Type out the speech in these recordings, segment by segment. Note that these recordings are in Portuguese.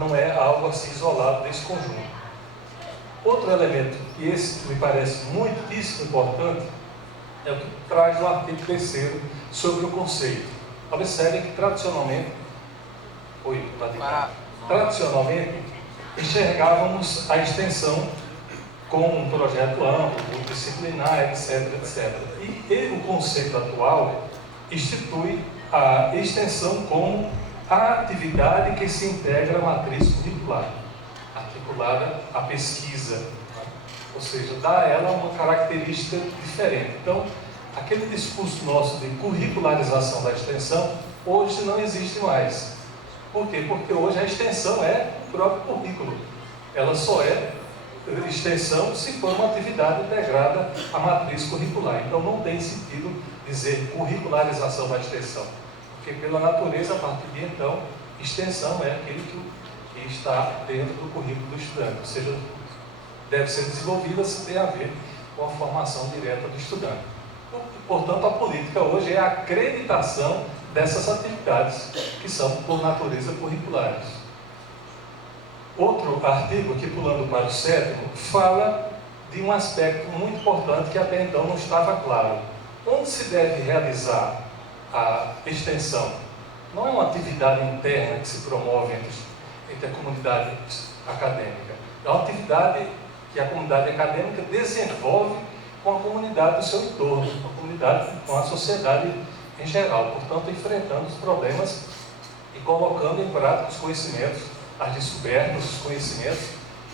não é algo assim isolado desse conjunto. Outro elemento, e esse me parece muitíssimo importante, é o que traz o artigo 3º sobre o conceito. Observe que tradicionalmente, enxergávamos a extensão como um projeto amplo, multidisciplinar, etc, etc. E o conceito atual institui a extensão como a atividade que se integra à matriz curricular, articulada à pesquisa, né? Ou seja, dá a ela uma característica diferente. Então, aquele discurso nosso de curricularização da extensão, hoje não existe mais. Por quê? Porque hoje a extensão é o próprio currículo. Ela só é extensão se for uma atividade integrada à matriz curricular. Então não tem sentido dizer curricularização da extensão, porque pela natureza, a partir de então, extensão é aquele que está dentro do currículo do estudante, ou seja, deve ser desenvolvida se tem a ver com a formação direta do estudante. Portanto, a política hoje é a acreditação dessas atividades que são, por natureza, curriculares. Outro artigo, aqui pulando para o 7º, fala de um aspecto muito importante que até então não estava claro. Onde se deve realizar a extensão? Não é uma atividade interna que se promove entre a comunidade acadêmica. É uma atividade que a comunidade acadêmica desenvolve com a comunidade do seu entorno, com a comunidade, com a sociedade em geral. Portanto, enfrentando os problemas e colocando em prática os conhecimentos, as descobertas, os conhecimentos,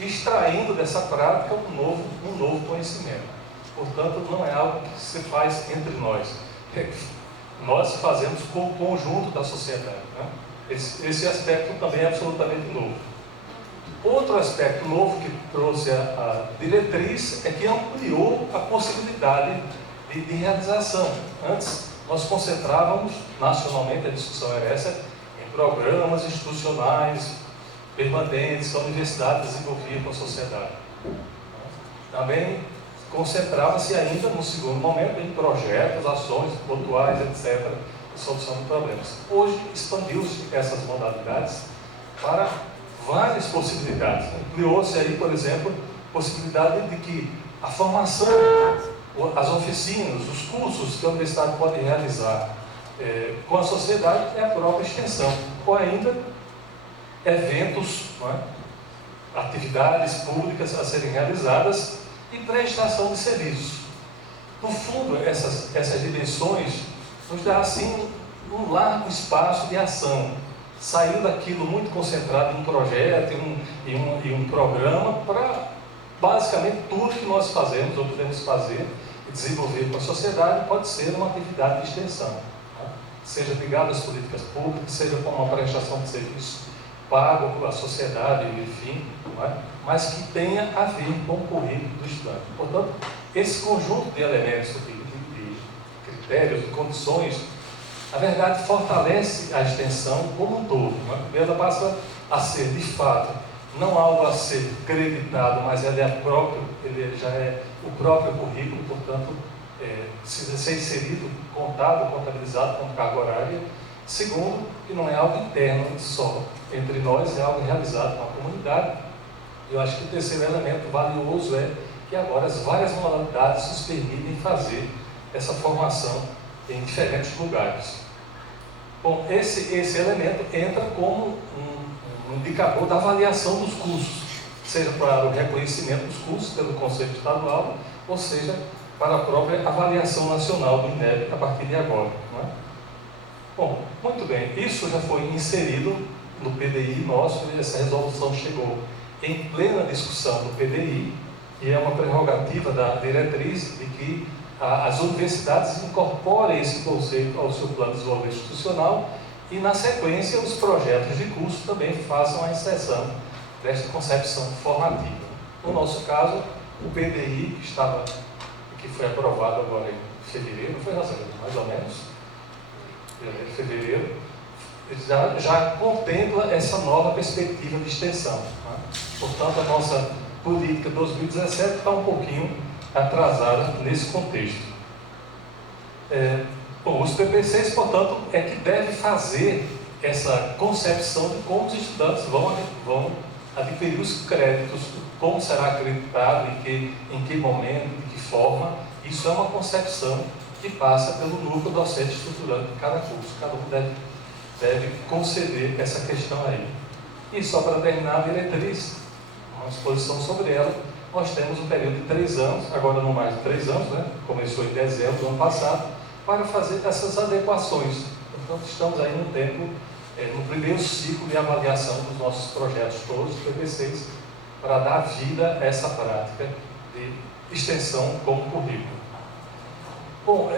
e extraindo dessa prática um novo conhecimento. Portanto, não é algo que se faz entre nós. Nós fazemos com o conjunto da sociedade, né? Esse aspecto também é absolutamente novo. Outro aspecto novo que trouxe a diretriz é que ampliou a possibilidade de realização. Antes, nós concentrávamos nacionalmente, a discussão era essa, em programas institucionais permanentes que a universidade desenvolvia com a sociedade. Também concentrava-se ainda, no segundo momento, em projetos, ações pontuais, etc., de solução de problemas. Hoje, expandiu-se essas modalidades para várias possibilidades. Ampliou-se aí, por exemplo, a possibilidade de que a formação, as oficinas, os cursos que a universidade pode realizar com a sociedade é a própria extensão, ou ainda eventos, não é? Atividades públicas a serem realizadas e prestação de serviços. No fundo, essas dimensões nos dá assim um largo espaço de ação. Saiu daquilo muito concentrado em um projeto, em um programa, para basicamente tudo que nós fazemos ou podemos fazer e desenvolver com a sociedade pode ser uma atividade de extensão, né? Seja ligada às políticas públicas, seja como uma prestação de serviço pago à sociedade, enfim, não é? Mas que tenha a ver com o currículo do estudante. Portanto, esse conjunto de elementos, de critérios, de condições, na verdade, fortalece a extensão como um todo. Não é? Ela passa a ser, de fato, não algo a ser creditado, mas ele já é o próprio currículo, portanto, precisa ser inserido, contado, contabilizado como carga horária. Segundo, que não é algo interno só entre nós, é algo realizado com a comunidade. Eu acho que o terceiro elemento valioso é que agora as várias modalidades nos permitem fazer essa formação em diferentes lugares. Bom, esse elemento entra como um indicador da avaliação dos cursos, seja para o reconhecimento dos cursos pelo Conselho Estadual, ou seja, para a própria avaliação nacional do INEB a partir de agora, não é? Bom, muito bem, isso já foi inserido no PDI nosso e essa resolução chegou em plena discussão no PDI, e é uma prerrogativa da diretriz de que as universidades incorporem esse conceito ao seu plano de desenvolvimento institucional e, na sequência, os projetos de curso também façam a inserção desta concepção formativa. No nosso caso, o PDI, que foi aprovado agora em fevereiro, foi mais ou menos, fevereiro, já contempla essa nova perspectiva de extensão, né? Portanto, a nossa política 2017 está um pouquinho atrasada nesse contexto. Bom, os PPCs, portanto, é que deve fazer essa concepção de como os estudantes vão adquirir os créditos, como será acreditado, em que momento, de que forma. Isso é uma concepção que passa pelo núcleo docente estruturante de cada curso. Cada um deve conceder essa questão aí. E só para terminar, a diretriz, uma exposição sobre ela. Nós temos um período de 3 anos, agora não mais de 3 anos, né? Começou em dezembro do ano passado, para fazer essas adequações. Então, estamos aí no tempo, no primeiro ciclo de avaliação dos nossos projetos todos, PPCs, para dar vida a essa prática de extensão como currículo. Bom,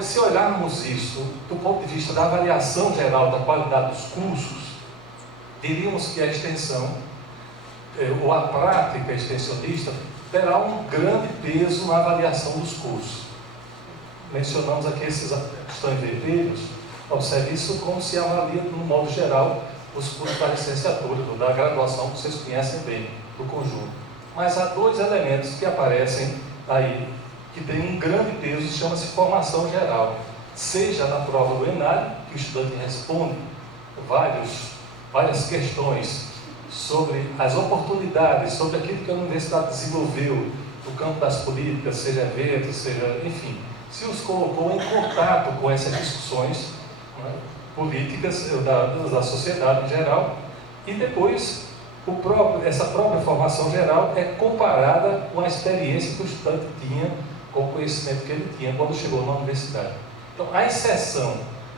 se olharmos isso do ponto de vista da avaliação geral da qualidade dos cursos, diríamos que a extensão, ou a prática extensionista, terá um grande peso na avaliação dos cursos. Mencionamos aqui esses questões vermelhos. Observe isso como se avalia, no modo geral, os cursos da licenciatura, da graduação, que vocês conhecem bem, do conjunto. Mas há 2 elementos que aparecem aí, que têm um grande peso, chama-se formação geral. Seja na prova do ENAD, que o estudante responde várias questões sobre as oportunidades, sobre aquilo que a universidade desenvolveu no campo das políticas, seja eventos, seja, enfim, se os colocou em contato com essas discussões, né, políticas da sociedade em geral, e depois essa própria formação geral é comparada com a experiência que o estudante tinha, com o conhecimento que ele tinha quando chegou na universidade. Então, a exceção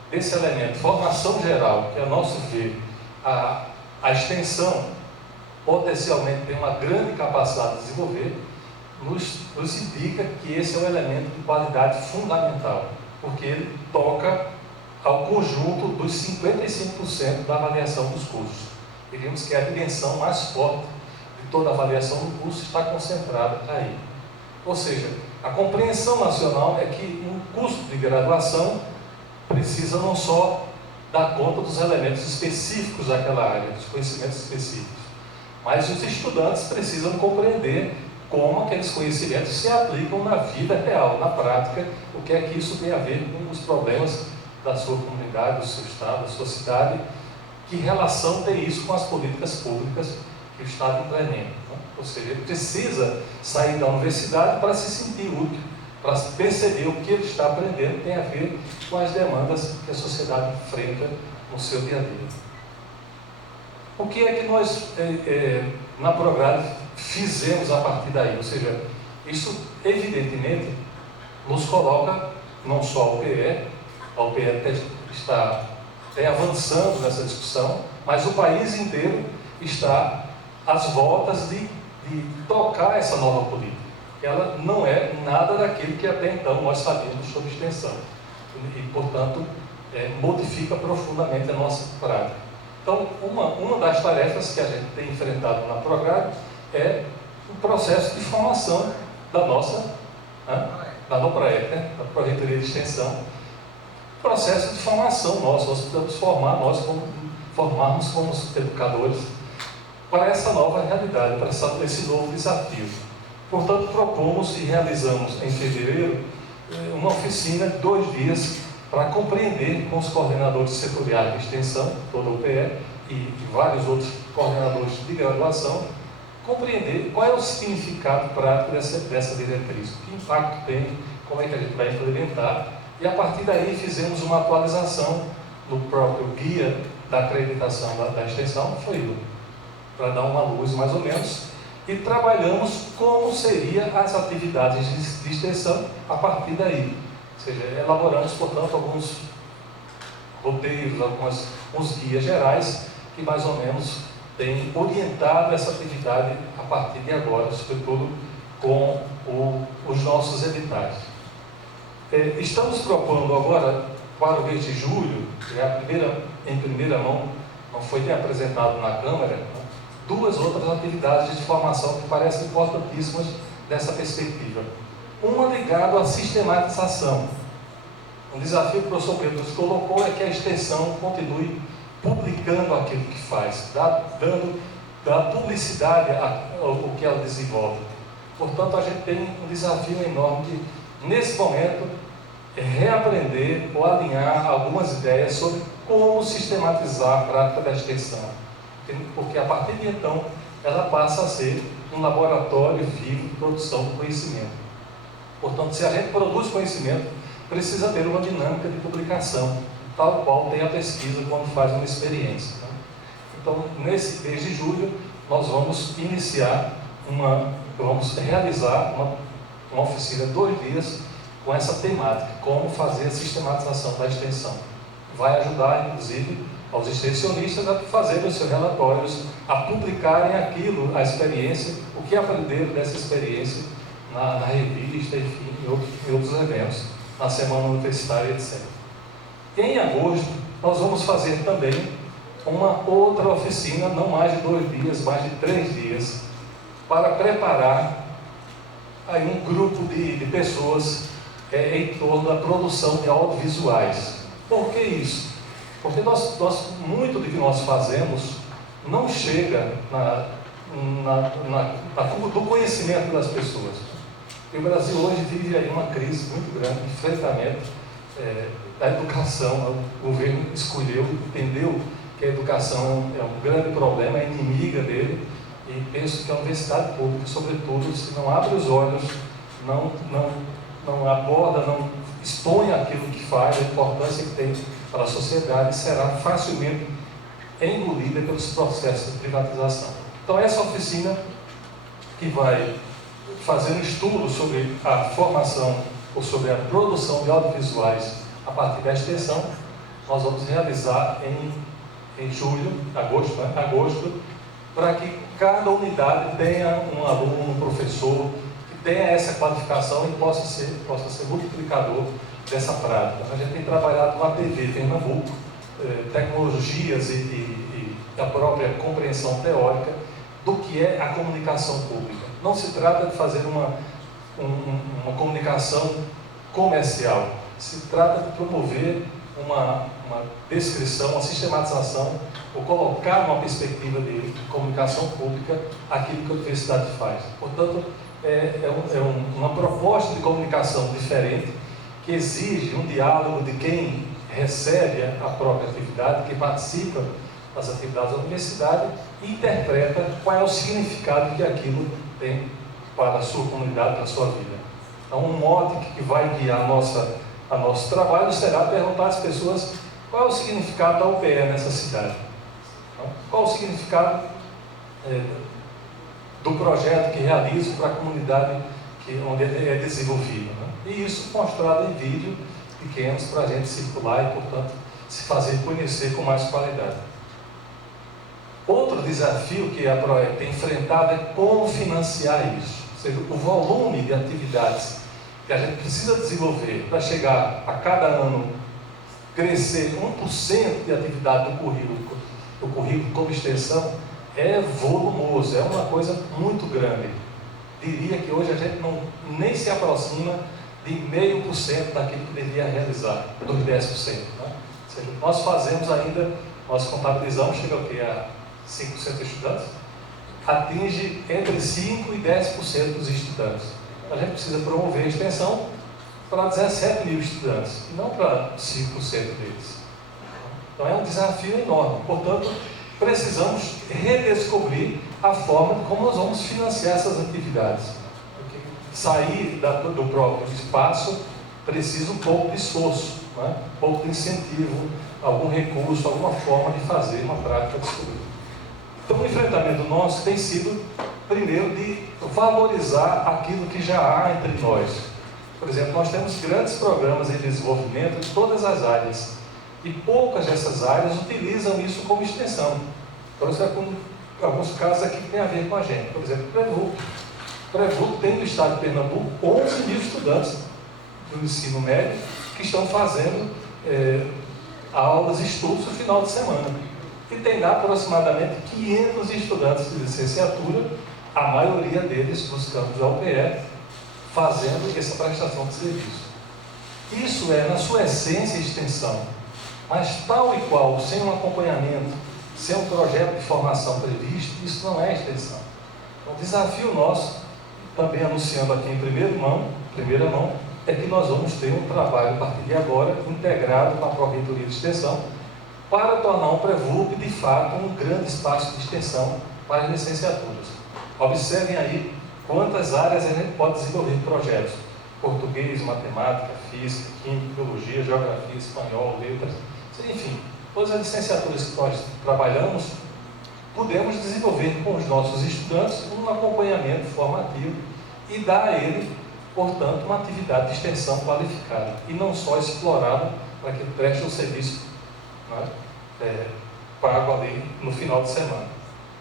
desse elemento, formação geral, que a nosso ver, a extensão potencialmente tem uma grande capacidade de desenvolver, nos indica que esse é um elemento de qualidade fundamental, porque ele toca ao conjunto dos 55% da avaliação dos cursos. Diríamos que a dimensão mais forte de toda a avaliação do curso está concentrada aí. Ou seja, a compreensão nacional é que um curso de graduação precisa não só dar conta dos elementos específicos daquela área, dos conhecimentos específicos, mas os estudantes precisam compreender como aqueles conhecimentos se aplicam na vida real, na prática, o que é que isso tem a ver com os problemas da sua comunidade, do seu estado, da sua cidade, que relação tem isso com as políticas públicas que o Estado implementa. Né? Ou seja, ele precisa sair da universidade para se sentir útil, para perceber o que ele está aprendendo tem a ver com as demandas que a sociedade enfrenta no seu dia a dia. O que é que nós, na Prograde, fizemos a partir daí? Ou seja, isso evidentemente nos coloca, não só a UPE está avançando nessa discussão, mas o país inteiro está às voltas de tocar essa nova política. Ela não é nada daquilo que até então nós sabíamos sobre extensão e, portanto, modifica profundamente a nossa prática. Então, uma das tarefas que a gente tem enfrentado na Prograde é o processo de formação da nossa, da NOPRAE, da Pró-Reitoria de Extensão, processo de formação nosso. Nós precisamos formarmos como educadores para essa nova realidade, para esse novo desafio. Portanto, propomos e realizamos em fevereiro uma oficina de 2 dias para compreender com os coordenadores setoriais de extensão, toda a UPE, e vários outros coordenadores de graduação, compreender qual é o significado prático dessa diretriz, que impacto tem, como é que a gente vai implementar, e a partir daí fizemos uma atualização no próprio guia da acreditação da extensão, foi para dar uma luz mais ou menos, e trabalhamos como seriam as atividades de extensão a partir daí. Ou seja, elaboramos, portanto, alguns roteiros, alguns guias gerais que mais ou menos têm orientado essa atividade a partir de agora, sobretudo com os nossos editais. Estamos propondo agora, para o mês de julho, em primeira mão, não foi nem apresentado na Câmara, 2 outras atividades de formação que parecem importantíssimas nessa perspectiva. Uma ligada à sistematização. Um desafio que o professor Pedro nos colocou é que a extensão continue publicando aquilo que faz, dando publicidade ao que ela desenvolve. Portanto, a gente tem um desafio enorme de, nesse momento, reaprender ou alinhar algumas ideias sobre como sistematizar a prática da extensão, porque a partir de então ela passa a ser um laboratório vivo de produção de conhecimento. Portanto, se a gente produz conhecimento, precisa ter uma dinâmica de publicação, tal qual tem a pesquisa quando faz uma experiência. Então, nesse mês de julho, nós vamos vamos realizar uma oficina de 2 dias com essa temática, como fazer a sistematização da extensão. Vai ajudar, inclusive, aos extensionistas a fazerem os seus relatórios, a publicarem aquilo, a experiência, o que aprenderam dessa experiência na revista, enfim, em outros eventos, na Semana Universitária, etc. Em agosto, nós vamos fazer também uma outra oficina, não mais de 2 dias, mais de 3 dias, para preparar aí um grupo de pessoas em torno da produção de audiovisuais. Por que isso? Porque muito do que nós fazemos não chega do conhecimento das pessoas. E o Brasil hoje vive aí uma crise muito grande, de enfrentamento da educação. O governo entendeu que a educação é um grande problema, é inimiga dele, e penso que a universidade pública, sobretudo, se não abre os olhos, não aborda, não expõe aquilo que faz, a importância que tem para a sociedade, será facilmente engolida pelos processos de privatização. Então, essa oficina, que vai fazer um estudo sobre a formação ou sobre a produção de audiovisuais a partir da extensão, nós vamos realizar em agosto, para que cada unidade tenha um aluno, um professor, que tenha essa qualificação e possa ser multiplicador dessa prática. A gente tem trabalhado na TV Pernambuco, tecnologias e a própria compreensão teórica do que é a comunicação pública. Não se trata de fazer uma comunicação comercial, se trata de promover uma descrição, uma sistematização, ou colocar numa perspectiva de comunicação pública aquilo que a universidade faz. Portanto, uma proposta de comunicação diferente, que exige um diálogo de quem recebe a própria atividade, que participa das atividades da universidade e interpreta qual é o significado que aquilo tem para a sua comunidade, para a sua vida. Então, um mote que vai guiar nosso trabalho será perguntar às pessoas qual é o significado da UPE nessa cidade. Então, qual o significado do projeto que realizo para a comunidade onde é desenvolvido. E isso mostrado em vídeo pequenos para a gente circular e, portanto, se fazer conhecer com mais qualidade. Outro desafio que a PROEC tem enfrentado é como financiar isso. Ou seja, o volume de atividades que a gente precisa desenvolver para chegar a cada ano crescer 1% de atividade do currículo como extensão é volumoso, é uma coisa muito grande. Diria que hoje a gente nem se aproxima de 0,5% daquilo que deveria realizar, dos 10%. Né? Ou seja, nós fazemos ainda, nós contabilizamos, chega ao quê? A 5% dos estudantes, atinge entre 5% e 10% dos estudantes. A gente precisa promover a extensão para 17 mil estudantes, e não para 5% deles. Então é um desafio enorme. Portanto, precisamos redescobrir a forma de como nós vamos financiar essas atividades. Porque sair do próprio espaço precisa um pouco de esforço, né? Um pouco de incentivo, algum recurso, alguma forma de fazer uma prática descoberta. Então, o enfrentamento nosso tem sido, primeiro, de valorizar aquilo que já há entre nós. Por exemplo, nós temos grandes programas em desenvolvimento de todas as áreas, e poucas dessas áreas utilizam isso como extensão. Por isso, alguns casos aqui que tem a ver com a gente. Por exemplo, o Prevuc tem no estado de Pernambuco 11 mil estudantes do ensino médio que estão fazendo aulas e estudos no final de semana. E tem lá aproximadamente 500 estudantes de licenciatura, a maioria deles dos campos da UPE, fazendo essa prestação de serviço. Isso é, na sua essência, extensão. Mas tal e qual, sem um acompanhamento, sem um projeto de formação previsto, isso não é extensão. Então, o desafio nosso, também anunciando aqui em primeira mão, é que nós vamos ter um trabalho, a partir de agora, integrado com a Pró-Reitoria de Extensão, para tornar o Prevulp, de fato, um grande espaço de extensão para as licenciaturas. Observem aí quantas áreas a gente pode desenvolver projetos: português, matemática, física, química, biologia, geografia, espanhol, letras, enfim, todas as licenciaturas que nós trabalhamos, podemos desenvolver com os nossos estudantes um acompanhamento formativo e dar a ele, portanto, uma atividade de extensão qualificada e não só explorado para que ele preste um serviço, né, pago ali no final de semana.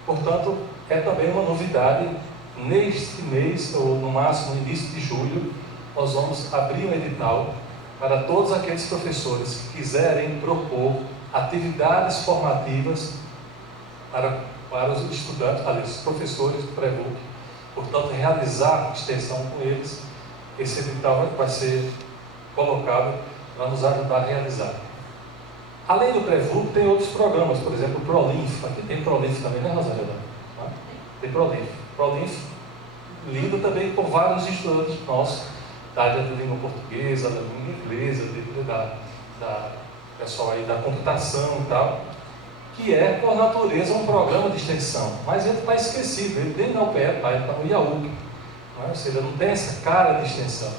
Portanto, é também uma novidade. Neste mês, ou no máximo no início de julho, nós vamos abrir um edital para todos aqueles professores que quiserem propor atividades formativas para os estudantes, aliás, os professores do Prevulp. Portanto, realizar extensão com eles. Esse edital vai ser colocado para nos ajudar a realizar. Além do Prevulp, tem outros programas, por exemplo, o Prolinf. Aqui tem Prolinf também, né, Rosaleda? Tem Prolinf. Prolinf, lido também por vários estudantes nossos, da área da língua portuguesa, da língua inglesa, da pessoal aí da computação e tal, que é, por natureza, um programa de extensão. Mas ele está esquecido, ele dentro da UPE, ele está no IAUC, ou seja, não tem essa cara de extensão.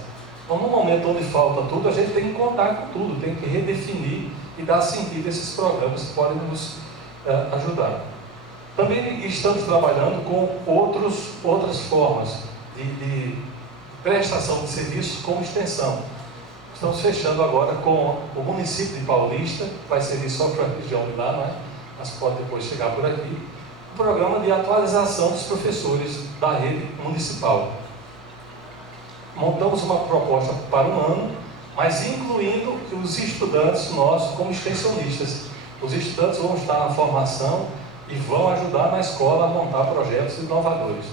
Então, no momento onde falta tudo, a gente tem que contar com tudo, tem que redefinir e dar sentido a esses programas que podem nos ajudar. Também estamos trabalhando com outras formas de prestação de serviços como extensão. Estamos fechando agora com o município de Paulista, que vai servir só para a região de lá, não é? Mas pode depois chegar por aqui. Um programa de atualização dos professores da rede municipal. Montamos uma proposta para um ano, mas incluindo os estudantes nossos como extensionistas. Os estudantes vão estar na formação e vão ajudar na escola a montar projetos inovadores.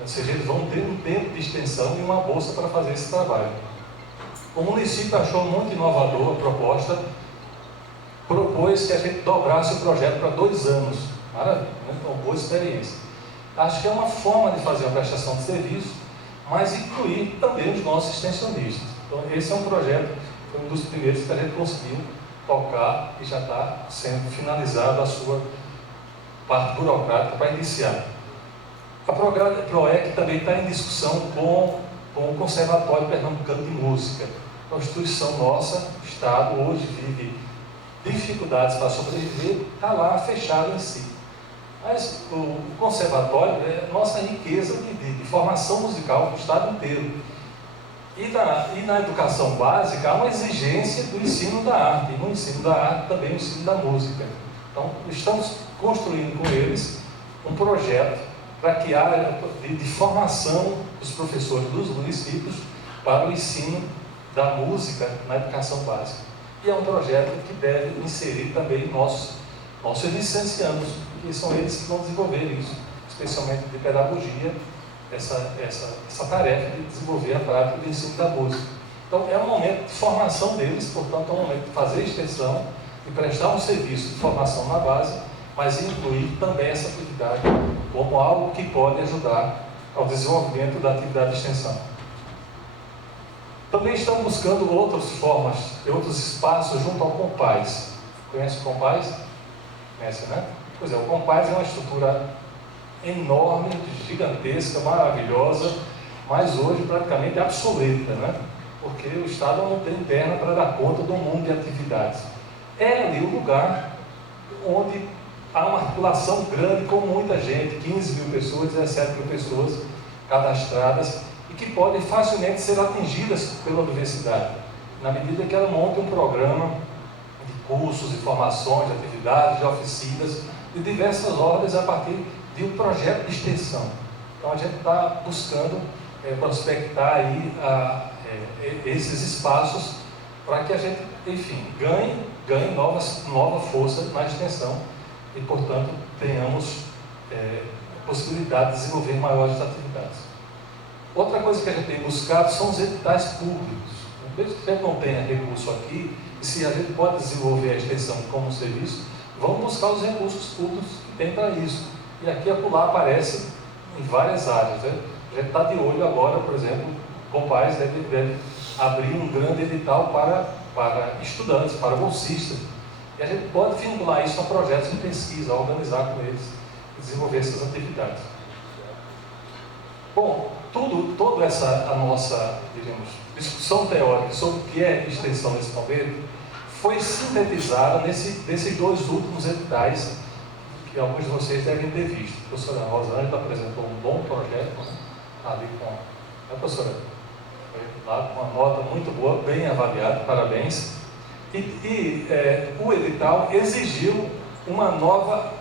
Ou seja, eles vão ter um tempo de extensão e uma bolsa para fazer esse trabalho. O município achou muito inovador a proposta, propôs que a gente dobrasse o projeto para 2 anos. Maravilha, então, boa experiência. Acho que é uma forma de fazer a prestação de serviço, mas incluir também os nossos extensionistas. Então, esse é um projeto, foi um dos primeiros que a gente conseguiu tocar e já está sendo finalizado a sua parte burocrática para iniciar. A PROEC também está em discussão com o Conservatório Pernambucano de Música. Uma instituição nossa, o Estado hoje vive dificuldades para sobreviver, está lá fechado em si. Mas o Conservatório é a nossa riqueza de formação musical do Estado inteiro. E na educação básica há uma exigência do ensino da arte, e no ensino da arte também o ensino da música. Então, estamos construindo com eles um projeto para que haja de formação dos professores dos municípios para o ensino da música na educação básica. E é um projeto que deve inserir também nossos licenciados, que são eles que vão desenvolver isso, especialmente de pedagogia, essa tarefa de desenvolver a prática do ensino da música. Então, é um momento de formação deles, portanto, é um momento de fazer extensão e prestar um serviço de formação na base, mas incluir também essa atividade como algo que pode ajudar ao desenvolvimento da atividade de extensão. Também estamos buscando outras formas, outros espaços junto ao Compaz. Conhece o Compaz? Conhece, né? Pois é, o Compaz é uma estrutura enorme, gigantesca, maravilhosa, mas hoje praticamente obsoleta, né? Porque o Estado não tem perna para dar conta do mundo de atividades. É ali o lugar onde há uma articulação grande com muita gente, 15 mil pessoas, 17 mil pessoas cadastradas, e que podem facilmente ser atingidas pela universidade, na medida que ela monte um programa de cursos, de formações, de atividades, de oficinas, de diversas ordens a partir de um projeto de extensão. Então a gente está buscando prospectar aí esses espaços para que a gente, enfim, ganhe nova força na extensão e, portanto, tenhamos possibilidade de desenvolver maiores atividades. Outra coisa que a gente tem buscado são os editais públicos. Mesmo que a gente não tenha recurso aqui, e se a gente pode desenvolver a extensão como um serviço, vamos buscar os recursos públicos que tem para isso. E aqui e acolá aparece em várias áreas, né? A gente está de olho agora, por exemplo, o Compaz deve abrir um grande edital para estudantes, para bolsistas. E a gente pode vincular isso a projetos de pesquisa, organizar com eles e desenvolver essas atividades. Bom, toda essa a nossa, diríamos, discussão teórica sobre o que é extensão nesse momento foi sintetizada nesses dois últimos editais que alguns de vocês devem ter visto. A professora Rosângela apresentou um bom projeto, né? Ali com a professora, foi lá com uma nota muito boa, bem avaliada, parabéns. O edital exigiu uma nova,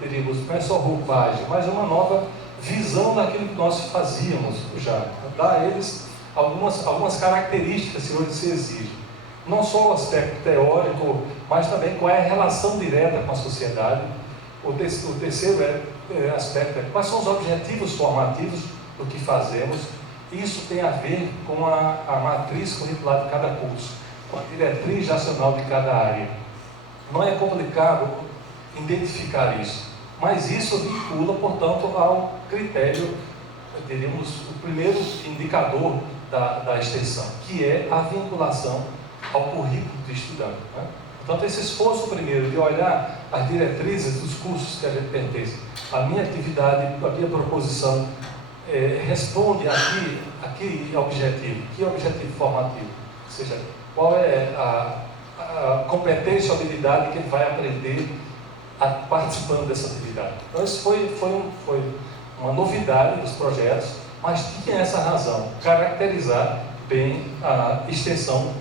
diríamos, não é só roupagem, mas uma nova visão daquilo que nós fazíamos já. Dar a eles algumas características que hoje se exigem. Não só o aspecto teórico, mas também qual é a relação direta com a sociedade. O terceiro aspecto é quais são os objetivos formativos do que fazemos. Isso tem a ver com a matriz curricular de cada curso, com a diretriz nacional de cada área. Não é complicado identificar isso, mas isso vincula, portanto, ao critério, diríamos, o primeiro indicador da extensão, que é a vinculação ao currículo do estudante, né? Portanto, esse esforço primeiro de olhar as diretrizes dos cursos que a gente pertence, a minha atividade, a minha proposição responde a que objetivo? Que objetivo formativo? Ou seja, qual é a competência ou habilidade que ele vai aprender participando dessa atividade? Então, isso foi uma novidade dos projetos, mas tinha essa razão, caracterizar bem a extensão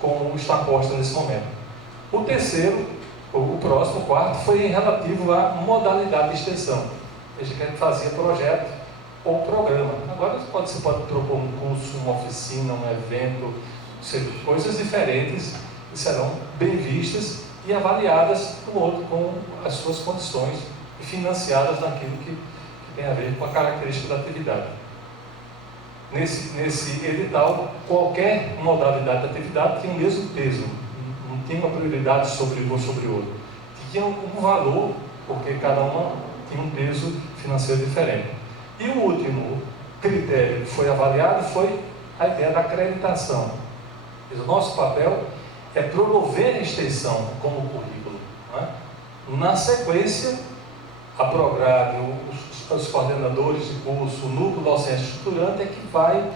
como está posta nesse momento. O terceiro, o próximo, o quarto, foi relativo à modalidade de extensão. Veja que a gente fazia projeto ou programa. Agora você pode propor um curso, uma oficina, um evento, coisas diferentes que serão bem vistas e avaliadas com as suas condições e financiadas naquilo que tem a ver com a característica da atividade. Nesse edital, qualquer modalidade de atividade tinha o mesmo peso, não tinha uma prioridade sobre um ou sobre o outro. Tinha um valor, porque cada uma tinha um peso financeiro diferente. E o último critério que foi avaliado foi a ideia da acreditação. O nosso papel é promover a extensão como currículo, né? Na sequência, a Prograde, os coordenadores de curso, o núcleo docente estruturante é que vai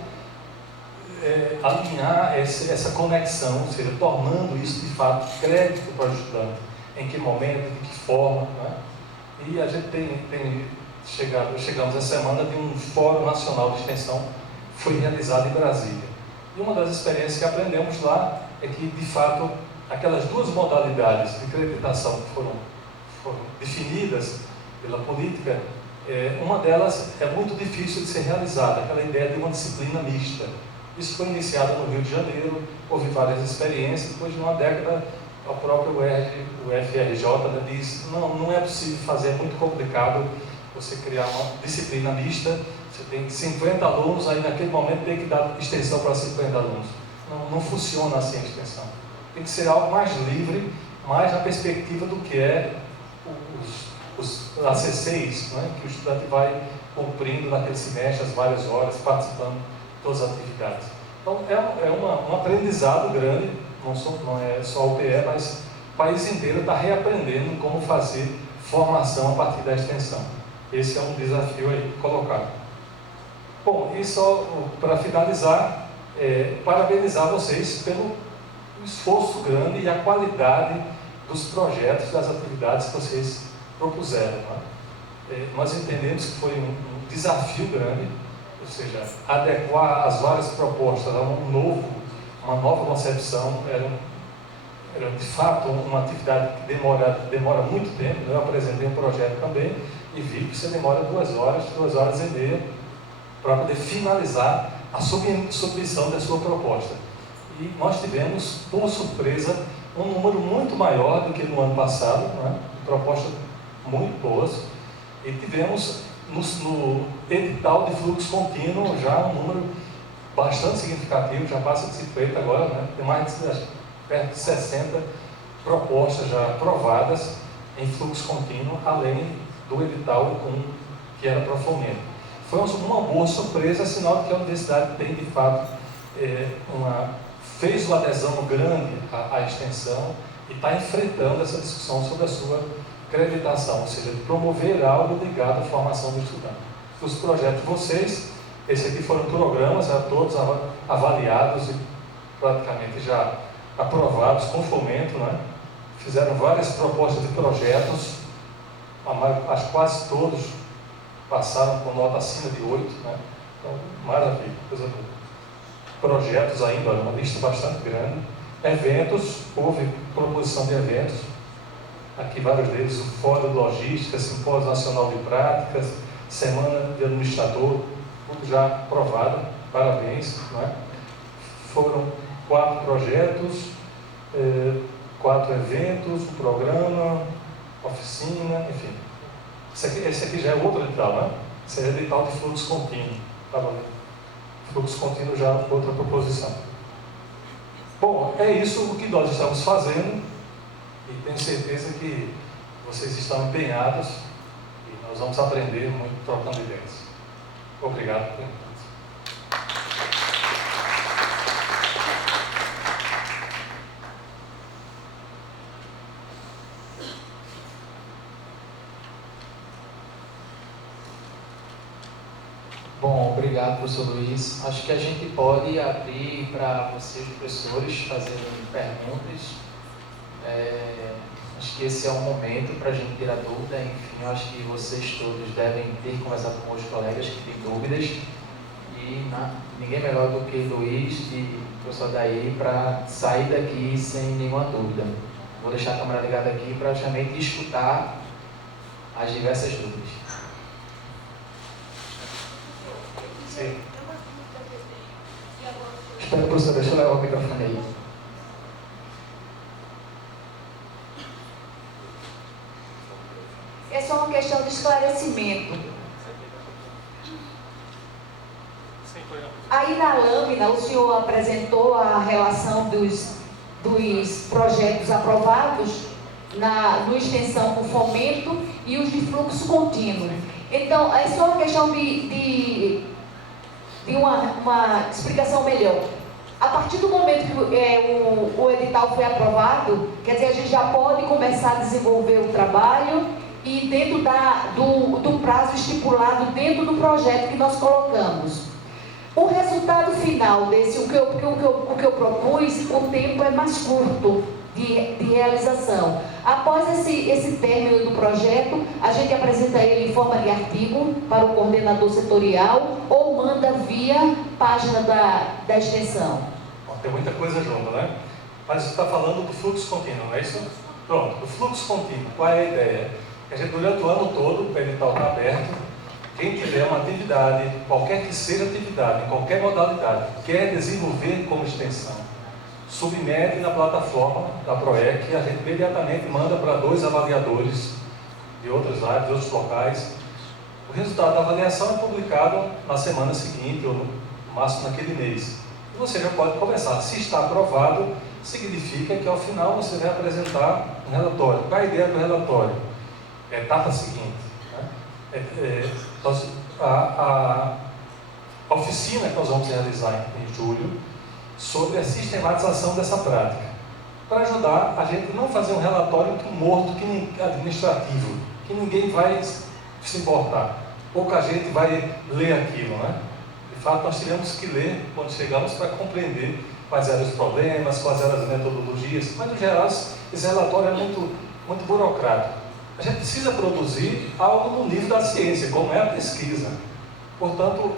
alinhar essa conexão, ou seja, tornando isso de fato crédito para o estudante, em que momento, de que forma, né? E a gente chegamos essa semana de um Fórum Nacional de Extensão que foi realizado em Brasília. E uma das experiências que aprendemos lá é que, de fato, aquelas duas modalidades de acreditação que foram definidas pela política, uma delas é muito difícil de ser realizada, aquela ideia de uma disciplina mista. Isso foi iniciado no Rio de Janeiro, houve várias experiências, depois de uma década, o próprio UFRJ diz, não é possível fazer, é muito complicado você criar uma disciplina mista, você tem 50 alunos, aí naquele momento tem que dar extensão para 50 alunos. Não funciona assim a extensão. Tem que ser algo mais livre, mais na perspectiva do que é os ACCs, né, que o estudante vai cumprindo naquele semestre, as várias horas, participando de todas as atividades. Então, é um aprendizado grande, não é só o PE, mas o país inteiro está reaprendendo como fazer formação a partir da extensão. Esse é um desafio aí colocado. Bom, e só para finalizar, parabenizar vocês pelo esforço grande e a qualidade dos projetos, das atividades que vocês propuseram. Né? Nós entendemos que foi um desafio grande, ou seja, adequar as várias propostas a uma nova concepção, era de fato uma atividade que demora muito tempo. Eu apresentei um projeto também e vi que você demora 2 horas e meia, para poder finalizar a submissão da sua proposta. E nós tivemos, por surpresa, um número muito maior do que no ano passado, né? Propostas muito boas, e tivemos no edital de fluxo contínuo já um número bastante significativo, já passa de 50 agora, né? Tem perto de 60 propostas já aprovadas em fluxo contínuo, além do edital que era para o fomento. Foi uma boa surpresa, sinal de que a universidade tem de fato fez uma adesão grande à extensão e está enfrentando essa discussão sobre a sua acreditação, ou seja, promover algo ligado à formação do estudante. Os projetos de vocês, esse aqui foram programas, já todos avaliados e praticamente já aprovados com fomento, né? Fizeram várias propostas de projetos, acho que quase todos passaram com nota acima de 8, né? Então, maravilha, coisa boa. Projetos ainda, uma lista bastante grande. Eventos, houve proposição de eventos, aqui vários deles, o Fórum de Logística, Simpósio Nacional de Práticas, Semana de Administrador, tudo já aprovado, parabéns, não é? Foram 4 projetos, 4 eventos, um programa, oficina, enfim. Esse aqui já é outro edital, né? Esse é edital de fluxo contínuo, tá bom? Fluxo contínuo já é outra proposição. Bom, é isso o que nós estamos fazendo e tenho certeza que vocês estão empenhados e nós vamos aprender muito trocando ideias. Obrigado por enquanto. Bom, obrigado, professor Luiz. Acho que a gente pode abrir para vocês, professores, fazerem perguntas. Acho que esse é um momento para a gente tirar dúvida. Enfim, eu acho que vocês todos devem ter conversado com os colegas que têm dúvidas. E ninguém melhor do que Luiz e o professor Daí para sair daqui sem nenhuma dúvida. Vou deixar a câmera ligada aqui para justamente escutar as diversas dúvidas. Sim. Espera, professor, deixa eu levar o microfone aí. É só uma questão de esclarecimento. Aí na lâmina o senhor apresentou a relação dos projetos aprovados no extensão com fomento e os de fluxo contínuo. Então, é só uma questão de uma explicação melhor. A partir do momento que o edital foi aprovado, quer dizer, a gente já pode começar a desenvolver o trabalho e dentro do prazo estipulado dentro do projeto que nós colocamos. O resultado final desse, o que eu propus, o tempo é mais curto de realização. Após esse término do projeto, a gente apresenta ele em forma de artigo para o coordenador setorial ou manda via página da extensão. Bom, tem muita coisa junto, né? Mas você está falando do fluxo contínuo, não é isso? Pronto, o fluxo contínuo, qual é a ideia? A gente, durante o ano todo, o edital está aberto. Quem tiver uma atividade, qualquer que seja a atividade, em qualquer modalidade, quer desenvolver como extensão, submete na plataforma da PROEC e a gente imediatamente manda para 2 avaliadores de outras áreas, de outros locais. O resultado da avaliação é publicado na semana seguinte ou no máximo naquele mês. E você já pode começar. Se está aprovado, significa que ao final você vai apresentar um relatório. Qual é a ideia do relatório? É a etapa seguinte. A oficina que nós vamos realizar em julho sobre a sistematização dessa prática, para ajudar a gente não fazer um relatório morto administrativo, que ninguém vai se importar, pouca gente vai ler aquilo, né? De fato, nós tivemos que ler quando chegamos para compreender quais eram os problemas, quais eram as metodologias, mas no geral esse relatório é muito burocrático. A gente precisa produzir algo no nível da ciência, como é a pesquisa. Portanto,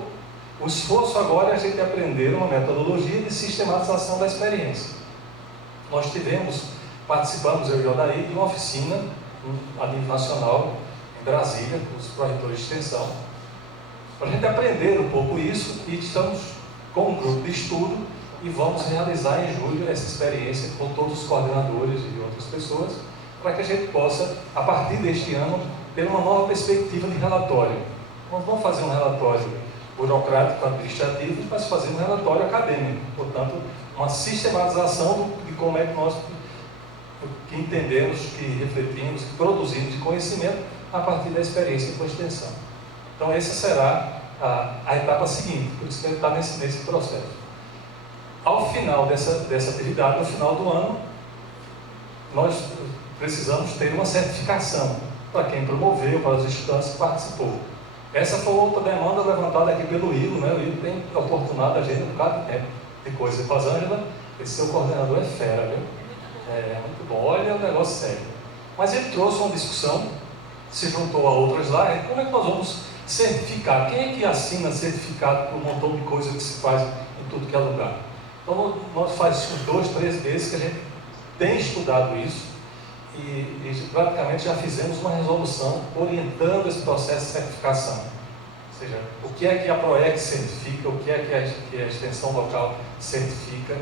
o esforço agora é a gente aprender uma metodologia de sistematização da experiência. Nós participamos, eu e o Odaí, de uma oficina a nível nacional, em Brasília, com os pró-reitores de extensão, para a gente aprender um pouco isso, e estamos com um grupo de estudo e vamos realizar em julho essa experiência com todos os coordenadores e outras pessoas, para que a gente possa, a partir deste ano, ter uma nova perspectiva de relatório. Nós vamos fazer um relatório burocrático, administrativo, mas fazer um relatório acadêmico. Portanto, uma sistematização de como é que nós que entendemos, que refletimos, que produzimos de conhecimento a partir da experiência com a extensão. Então, essa será a etapa seguinte, por isso que a gente está nesse processo. Ao final dessa atividade, no final do ano, nós precisamos ter uma certificação para quem promoveu, para os estudantes que participou. Essa foi outra demanda levantada aqui pelo Igor, né? O Igor tem oportunado a gente um bocado de tempo de coisa. E Rosângela, esse seu coordenador é fera, viu? É muito bom, olha o negócio sério. Mas ele trouxe uma discussão, se juntou a outras lá, e como é que nós vamos certificar? Quem é que assina certificado por um montão de coisa que se faz em tudo que é lugar? Então, nós faz uns 2, 3 meses que a gente tem estudado isso e praticamente já fizemos uma resolução orientando esse processo de certificação. Ou seja, o que é que a PROEC certifica, o que é que a extensão local certifica,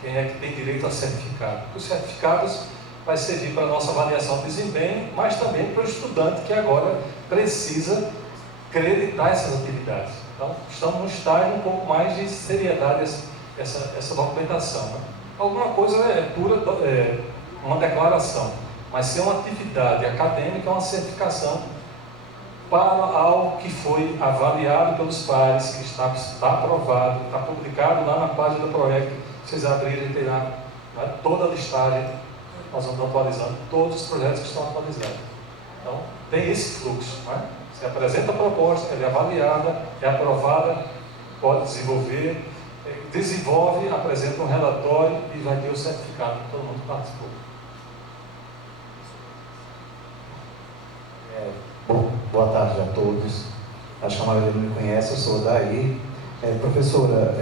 quem é que tem direito a certificado. Os certificados vai servir para a nossa avaliação de desempenho, mas também para o estudante que agora precisa acreditar essas atividades. Então, estamos num estágio um pouco mais de seriedade essa documentação. Né? Alguma coisa é pura, uma declaração, mas ser uma atividade acadêmica é uma certificação para algo que foi avaliado pelos pares, que está aprovado, está publicado lá na página da PROEC. Vocês abrirem e tem lá, né, toda a listagem, nós vamos atualizando todos os projetos que estão atualizados. Então, tem esse fluxo. Né? Você apresenta a proposta, ela é avaliada, é aprovada, pode desenvolver, desenvolve, apresenta um relatório e vai ter o certificado que todo mundo participou. Bom, boa tarde a todos. Acho que a maioria me conhece, eu sou daí. Professora,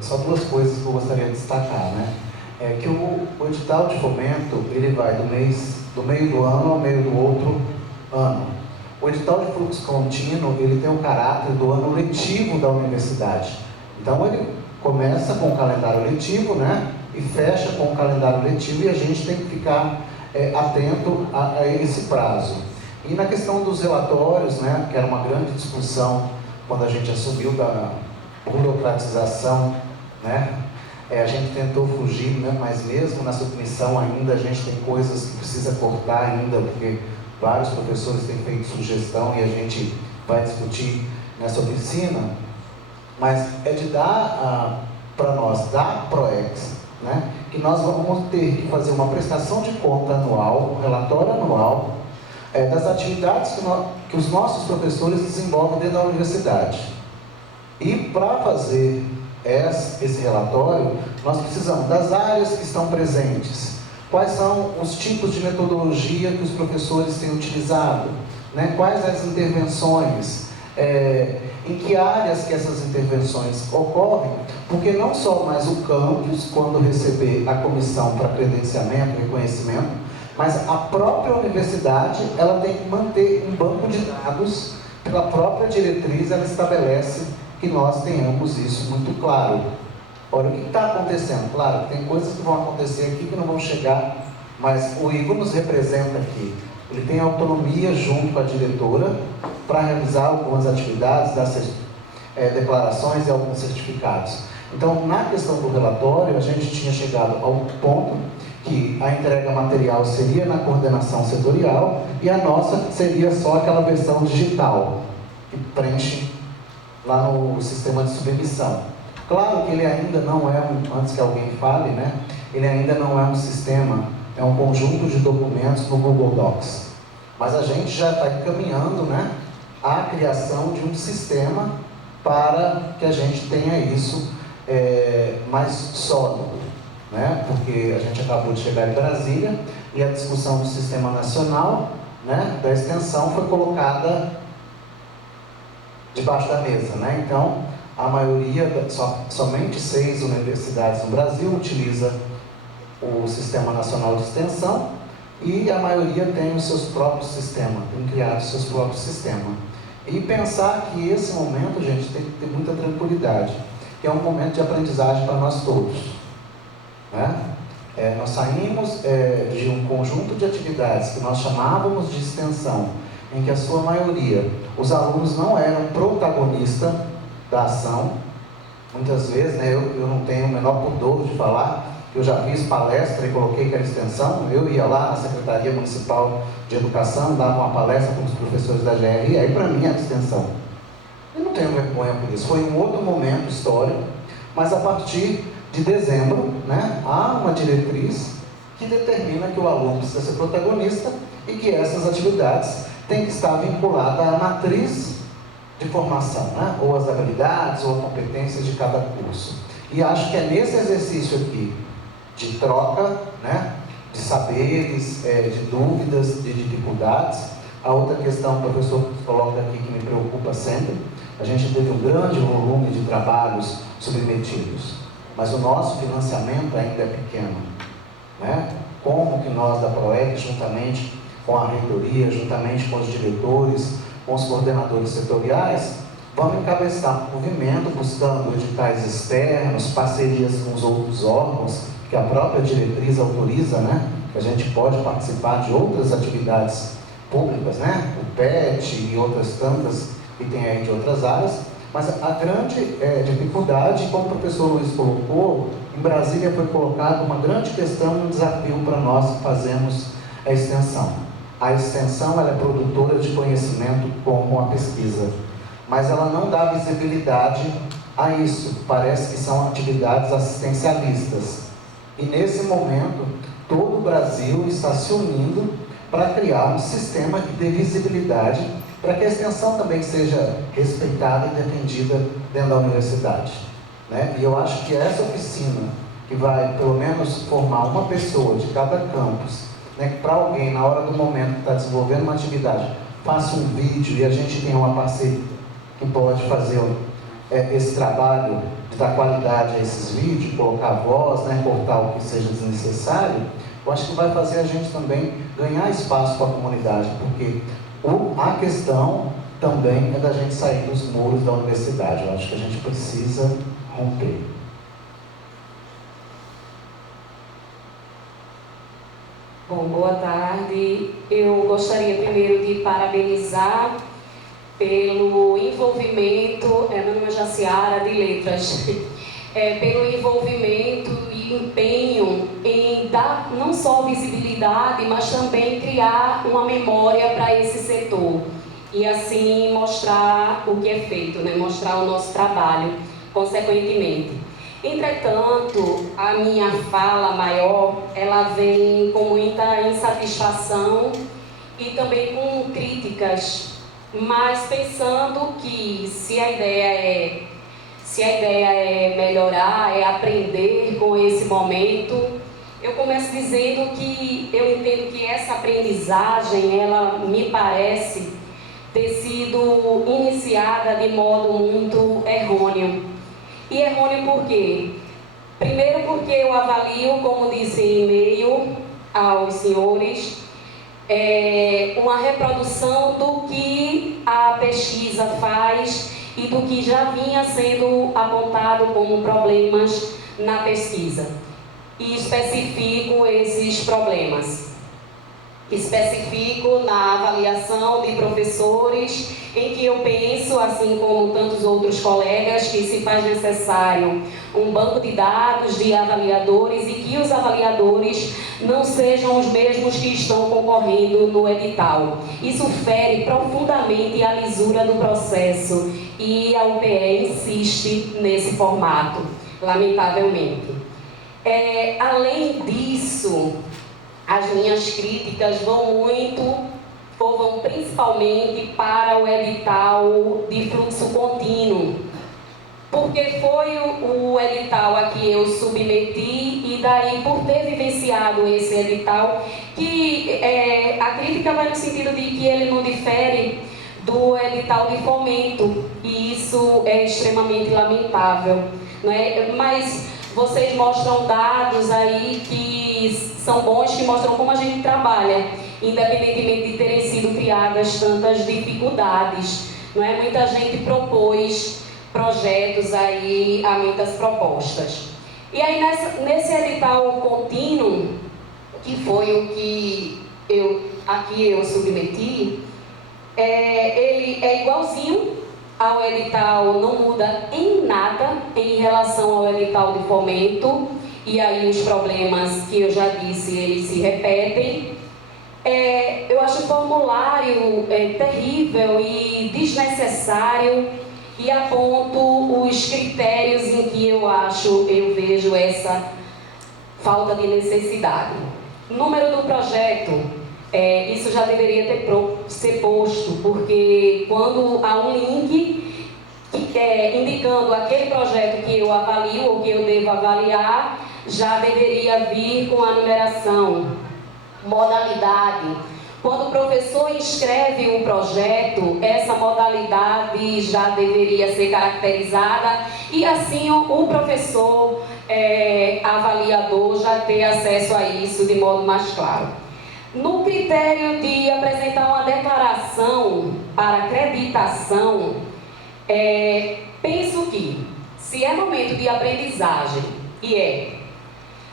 só duas coisas que eu gostaria de destacar, né? Que o edital de fomento, ele vai do meio do ano ao meio do outro ano. O edital de fluxo contínuo, ele tem o caráter do ano letivo da universidade. Então, ele começa com o calendário letivo, né? E fecha com o calendário letivo, e a gente tem que ficar atento a esse prazo. E na questão dos relatórios, né? Que era uma grande discussão quando a gente assumiu da burocratização, né? A gente tentou fugir, né? Mas mesmo na submissão ainda a gente tem coisas que precisa cortar ainda, porque vários professores têm feito sugestão e a gente vai discutir nessa oficina. Mas é de dar para nós, da PROEX, né? Que nós vamos ter que fazer uma prestação de conta anual, um relatório anual, das atividades que os nossos professores desenvolvem dentro da universidade. E para fazer esse relatório, nós precisamos das áreas que estão presentes, quais são os tipos de metodologia que os professores têm utilizado, né? Quais as intervenções, em que áreas que essas intervenções ocorrem, porque não só mais o campus, quando receber a comissão para credenciamento, reconhecimento, mas a própria universidade, ela tem que manter um banco de dados, pela própria diretriz, ela estabelece que nós tenhamos isso muito claro. Olha, o que está acontecendo? Claro, tem coisas que vão acontecer aqui que não vão chegar, mas o Igor nos representa aqui. Ele tem autonomia junto com a diretora para realizar algumas atividades, dar declarações e alguns certificados. Então, na questão do relatório, a gente tinha chegado ao ponto que a entrega material seria na coordenação setorial e a nossa seria só aquela versão digital, que preenche lá no sistema de submissão. Claro que ele ainda não é antes que alguém fale, né? Ele ainda não é um sistema, é um conjunto de documentos no Google Docs. Mas a gente já está encaminhando, né, a criação de um sistema para que a gente tenha isso mais sólido, né? Porque a gente acabou de chegar em Brasília e a discussão do Sistema Nacional, né, da extensão foi colocada debaixo da mesa, né? Então, a maioria, somente 6 universidades no Brasil utiliza o Sistema Nacional de Extensão e a maioria tem os seus próprios sistemas, tem criado os seus próprios sistemas. E pensar que esse momento, gente, tem que ter muita tranquilidade, que é um momento de aprendizagem para nós todos, né? Nós saímos de um conjunto de atividades que nós chamávamos de extensão, em que a sua maioria, os alunos não eram protagonistas da ação. Muitas vezes, né, eu não tenho o menor pudor de falar, eu já fiz palestra e coloquei que era extensão, eu ia lá na Secretaria Municipal de Educação, dava uma palestra com os professores da GRI, aí para mim era extensão. Eu não tenho vergonha por isso, foi um outro momento histórico, mas a partir de dezembro, né, há uma diretriz que determina que o aluno precisa ser protagonista e que essas atividades têm que estar vinculadas à matriz de formação, né? Ou às habilidades ou competências de cada curso. E acho que é nesse exercício aqui de troca, né? De saberes, de dúvidas, de dificuldades. A outra questão, o professor coloca aqui, que me preocupa sempre, a gente teve um grande volume de trabalhos submetidos, mas o nosso financiamento ainda é pequeno, né? Como que nós da PROEC, juntamente com a reitoria, juntamente com os diretores, com os coordenadores setoriais, vamos encabeçar um movimento buscando editais externos, parcerias com os outros órgãos, que a própria diretriz autoriza, né? Que a gente pode participar de outras atividades públicas, né? O PET e outras tantas que tem aí de outras áreas, mas a grande dificuldade, como o professor Luiz colocou, em Brasília foi colocada uma grande questão, um desafio para nós que fazemos a extensão. A extensão ela é produtora de conhecimento como a pesquisa, mas ela não dá visibilidade a isso. Parece que são atividades assistencialistas. E nesse momento, todo o Brasil está se unindo para criar um sistema que dê visibilidade para que a extensão também seja respeitada e defendida dentro da universidade, né? E eu acho que essa oficina, que vai pelo menos formar uma pessoa de cada campus, né, que para alguém, na hora do momento que está desenvolvendo uma atividade, faça um vídeo e a gente tem uma parceria que pode fazer esse trabalho de dar qualidade a esses vídeos, colocar voz, né, cortar o que seja desnecessário, eu acho que vai fazer a gente também ganhar espaço para a comunidade, porque a questão também é da gente sair dos muros da universidade. Eu acho que a gente precisa romper. Bom, boa tarde. Eu gostaria primeiro de parabenizar pelo envolvimento, meu nome é Jaciara, de Letras, pelo envolvimento e empenho em dar não só visibilidade, mas também criar uma memória para esse setor e assim mostrar o que é feito, né? Mostrar o nosso trabalho, consequentemente. Entretanto, a minha fala maior, ela vem com muita insatisfação e também com críticas, mas pensando que se a ideia é melhorar, é aprender com esse momento, eu começo dizendo que eu entendo que essa aprendizagem, ela me parece ter sido iniciada de modo muito errôneo. E errôneo por quê? Primeiro porque eu avalio, como disse em e-mail aos senhores, uma reprodução do que a pesquisa faz e do que já vinha sendo apontado como problemas na pesquisa. E especifico esses problemas. Especifico na avaliação de professores, em que eu penso, assim como tantos outros colegas, que se faz necessário um banco de dados de avaliadores e que os avaliadores não sejam os mesmos que estão concorrendo no edital. Isso fere profundamente a lisura do processo e a UPE insiste nesse formato, lamentavelmente. Além disso, as minhas críticas vão principalmente para o edital de fluxo contínuo, porque foi o edital a que eu submeti e daí, por ter vivenciado esse edital, que a crítica vai no sentido de que ele não difere do edital de fomento, e isso é extremamente lamentável, não é? Mas vocês mostram dados aí que são bons, que mostram como a gente trabalha, independentemente de terem sido criadas tantas dificuldades, não é? Muita gente propôs projetos aí, há muitas propostas. E aí nesse edital contínuo, que foi o que eu submeti, ele é igualzinho ao edital, não muda em nada em relação ao edital de fomento, e aí os problemas que eu já disse, eles se repetem. Eu acho o formulário terrível e desnecessário, e aponto os critérios em que eu vejo essa falta de necessidade. Número do projeto. Isso já deveria ser posto, porque quando há um link indicando aquele projeto que eu avalio ou que eu devo avaliar, já deveria vir com a numeração. Modalidade. Quando o professor inscreve um projeto, essa modalidade já deveria ser caracterizada e assim o professor avaliador já ter acesso a isso de modo mais claro. No critério de apresentar uma declaração para acreditação, penso que, se é momento de aprendizagem,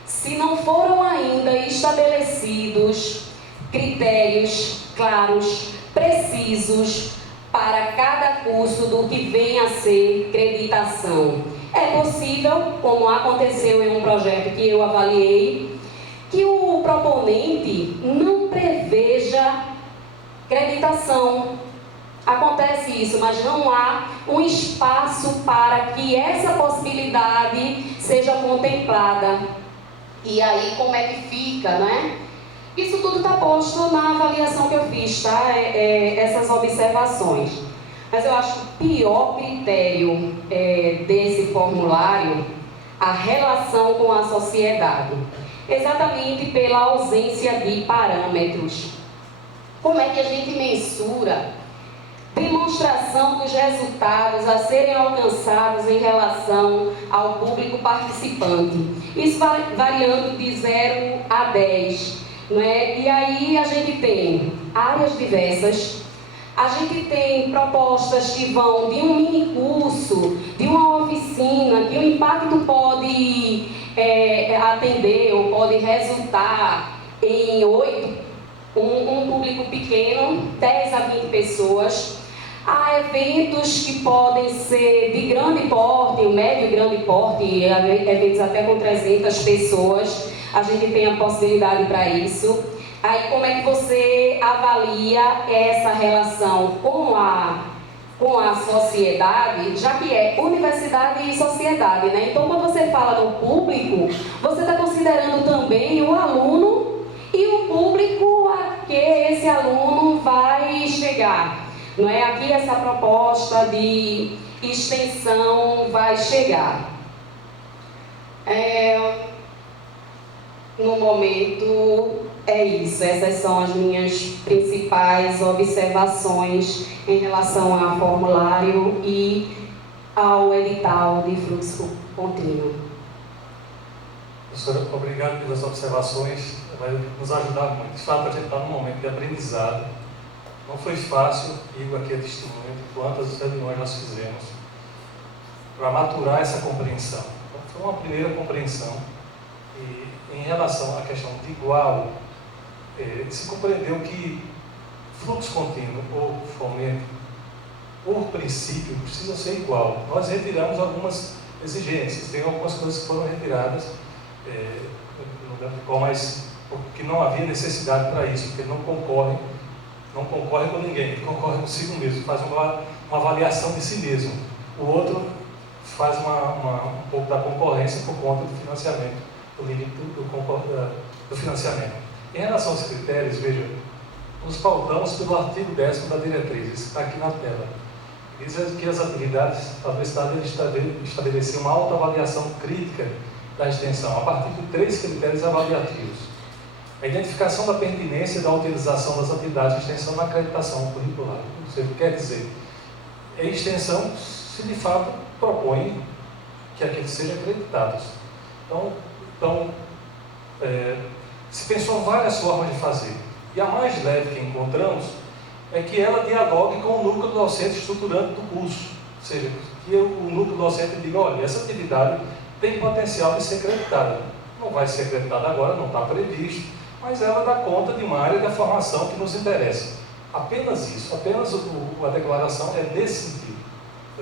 se não foram ainda estabelecidos critérios claros, precisos, para cada curso do que vem a ser acreditação, é possível, como aconteceu em um projeto que eu avaliei, que o proponente não preveja acreditação. Acontece isso, mas não há um espaço para que essa possibilidade seja contemplada. E aí como é que fica, né? Isso tudo está posto na avaliação que eu fiz, tá? Essas observações. Mas eu acho que o pior critério desse formulário, a relação com a sociedade. Exatamente pela ausência de parâmetros. Como é que a gente mensura? Demonstração dos resultados a serem alcançados em relação ao público participante. Isso variando de 0 a 10. Não é? E aí a gente tem áreas diversas, a gente tem propostas que vão de um mini curso, de uma oficina, que o impacto pode atender ou pode resultar em 8, um público pequeno, 10 a 20 pessoas. Há eventos que podem ser de grande porte, médio e grande porte, eventos até com 300 pessoas. A gente tem a possibilidade para isso. Aí como é que você avalia essa relação com a sociedade, já que é universidade e sociedade, né? Então, quando você fala no público, você está considerando também o aluno e o público a que esse aluno vai chegar. Não é? Aqui essa proposta de extensão vai chegar. No momento, é isso. Essas são as minhas principais observações em relação ao formulário e ao edital de fluxo contínuo. Professora, obrigado pelas observações, vai nos ajudar muito. De fato, a gente está num momento de aprendizado. Não foi fácil, Igor aqui é testemunha de quantas reuniões nós fizemos para maturar essa compreensão. Então, foi uma primeira compreensão. E em relação à questão de igual, se compreendeu que fluxo contínuo ou fomento, por princípio, precisa ser igual. Nós retiramos algumas exigências, tem algumas coisas que foram retiradas, não lembro qual, mas porque não havia necessidade para isso, porque não concorre com ninguém, ele concorre consigo mesmo, faz uma avaliação de si mesmo. O outro faz um pouco da concorrência por conta do financiamento, do limite do financiamento. Em relação aos critérios, veja, nos pautamos pelo artigo 10º da diretriz, isso está aqui na tela. Diz que as atividades, a universidade estabelecer uma autoavaliação crítica da extensão, a partir de 3 critérios avaliativos. A identificação da pertinência da utilização das atividades de extensão na acreditação curricular. Ou seja, quer dizer, a extensão se de fato propõe que aqueles sejam acreditados. Então se pensou várias formas de fazer. E a mais leve que encontramos é que ela dialogue com o núcleo docente estruturante do curso. Ou seja, que o núcleo docente diga, olha, essa atividade tem potencial de ser acreditada. Não vai ser acreditada agora, não está previsto, mas ela dá conta de uma área da formação que nos interessa. Apenas isso, apenas a declaração é nesse sentido.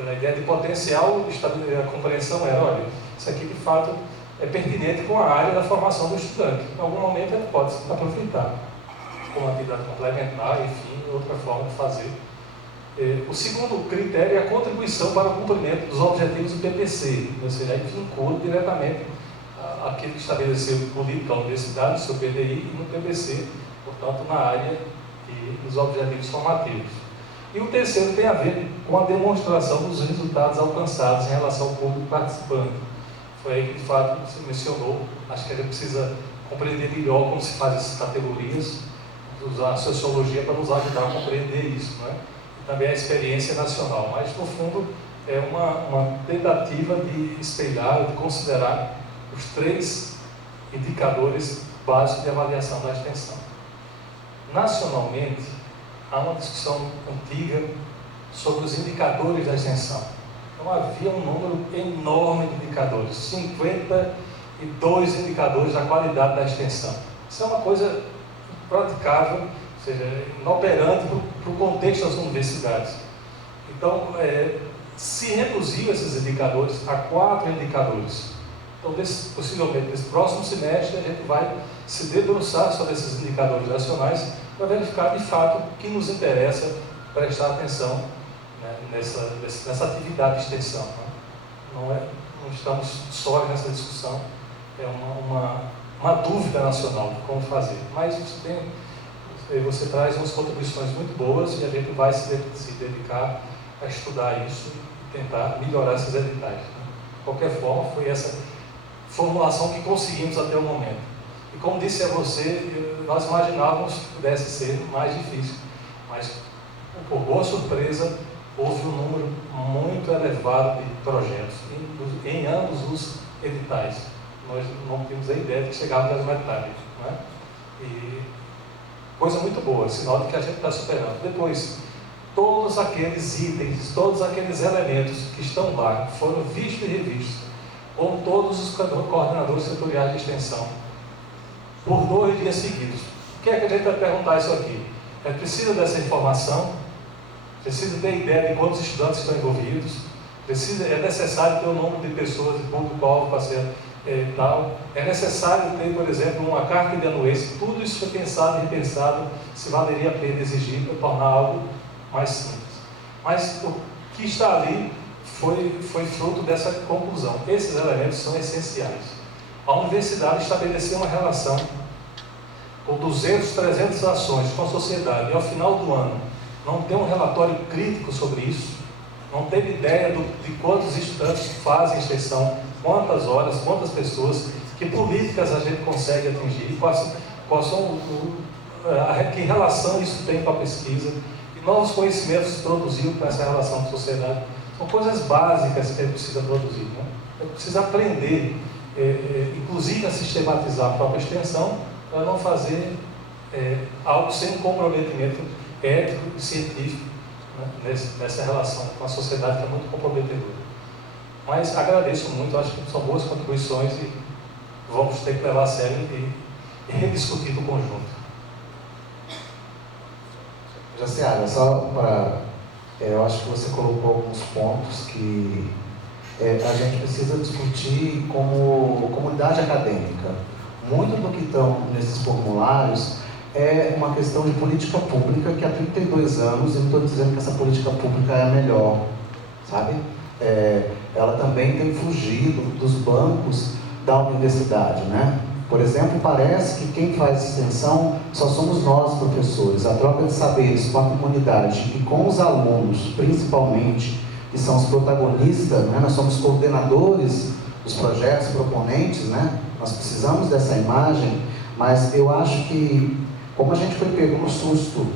A ideia de potencial, a compreensão era, olha, isso aqui de fato é pertinente com a área da formação do estudante. Em algum momento ele pode se aproveitar como atividade complementar, enfim, outra forma de fazer. O segundo critério é a contribuição para o cumprimento dos objetivos do PPC, ou seja, aí vincula diretamente aquele que estabeleceu política da universidade, o seu PDI, e no PBC, portanto, na área dos objetivos formativos. E o terceiro tem a ver com a demonstração dos resultados alcançados em relação ao público participante. Foi aí que, de fato, você mencionou. Acho que a gente precisa compreender melhor como se faz essas categorias, usar a sociologia para nos ajudar a compreender isso, né? E também a experiência nacional. Mas, no fundo, é uma tentativa de espelhar, de considerar os 3 indicadores básicos de avaliação da extensão. Nacionalmente, há uma discussão antiga sobre os indicadores da extensão. Então, havia um número enorme de indicadores, 52 indicadores da qualidade da extensão. Isso é uma coisa praticável, ou seja, inoperante para o contexto das universidades. Então, se reduziu esses indicadores a 4 indicadores. Então, possivelmente, nesse próximo semestre, a gente vai se debruçar sobre esses indicadores nacionais para verificar, de fato, o que nos interessa prestar atenção, né, nessa atividade de extensão. Né? Não estamos só nessa discussão, é uma dúvida nacional de como fazer. Mas você traz umas contribuições muito boas e a gente vai se dedicar a estudar isso e tentar melhorar esses editais. Né? De qualquer forma, foi essa formulação que conseguimos até o momento. E como disse a você, nós imaginávamos que pudesse ser mais difícil, mas, por boa surpresa, houve um número muito elevado de projetos em ambos os editais. Nós não tínhamos a ideia de que chegávamos às metades, né? E coisa muito boa, sinal de que a gente está superando. Depois, todos aqueles itens, todos aqueles elementos que estão lá, foram vistos e revistos, com todos os coordenadores setoriais de extensão, por 2 dias seguidos. O que é que a gente vai perguntar isso aqui? Precisa dessa informação? Precisa ter ideia de quantos estudantes estão envolvidos? É necessário ter o número de pessoas de público-alvo para ser tal? É necessário ter, por exemplo, uma carta de anuência? Tudo isso foi pensado e repensado se valeria a pena exigir para tornar algo mais simples. Mas o que está ali foi fruto dessa conclusão. Esses elementos são essenciais. A universidade estabeleceu uma relação com 200, 300 ações com a sociedade e ao final do ano não tem um relatório crítico sobre isso, não teve ideia de quantos estudantes fazem extensão, quantas horas, quantas pessoas, que políticas a gente consegue atingir, que relação isso tem com a pesquisa, e novos conhecimentos se produziram com essa relação com a sociedade. São coisas básicas que a gente precisa produzir, né? A gente precisa aprender, inclusive a sistematizar a própria extensão, para não fazer algo sem comprometimento ético e científico, né, nessa relação com a sociedade que é muito comprometedora. Mas agradeço muito, acho que são boas contribuições e vamos ter que levar a sério e rediscutir do conjunto. Jaciara, só para... eu acho que você colocou alguns pontos que a gente precisa discutir como comunidade acadêmica. Muito do que estão nesses formulários é uma questão de política pública que há 32 anos, eu não estou dizendo que essa política pública é a melhor, sabe? Ela também tem fugido dos bancos da universidade, né? Por exemplo, parece que quem faz extensão só somos nós, professores. A troca de saberes com a comunidade e com os alunos, principalmente, que são os protagonistas, né? Nós somos coordenadores dos projetos, proponentes, né? Nós precisamos dessa imagem, mas eu acho que, como a gente foi pego no susto,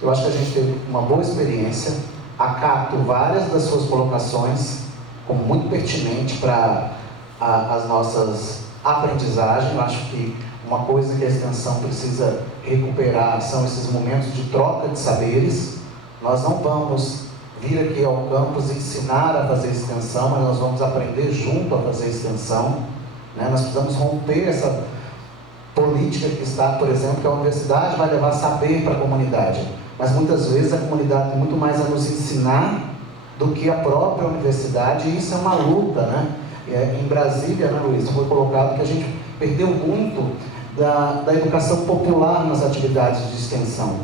eu acho que a gente teve uma boa experiência, acato várias das suas colocações como muito pertinente para as nossas aprendizagens. Eu acho que uma coisa que a extensão precisa recuperar são esses momentos de troca de saberes. Nós não vamos vir aqui ao campus ensinar a fazer extensão, mas nós vamos aprender junto a fazer extensão, né? Nós precisamos romper essa política que está, por exemplo, que a universidade vai levar saber para a comunidade, mas muitas vezes a comunidade tem muito mais a nos ensinar do que a própria universidade, e isso é uma luta, né? Em Brasília, né, Luiz, foi colocado que a gente perdeu muito da educação popular nas atividades de extensão,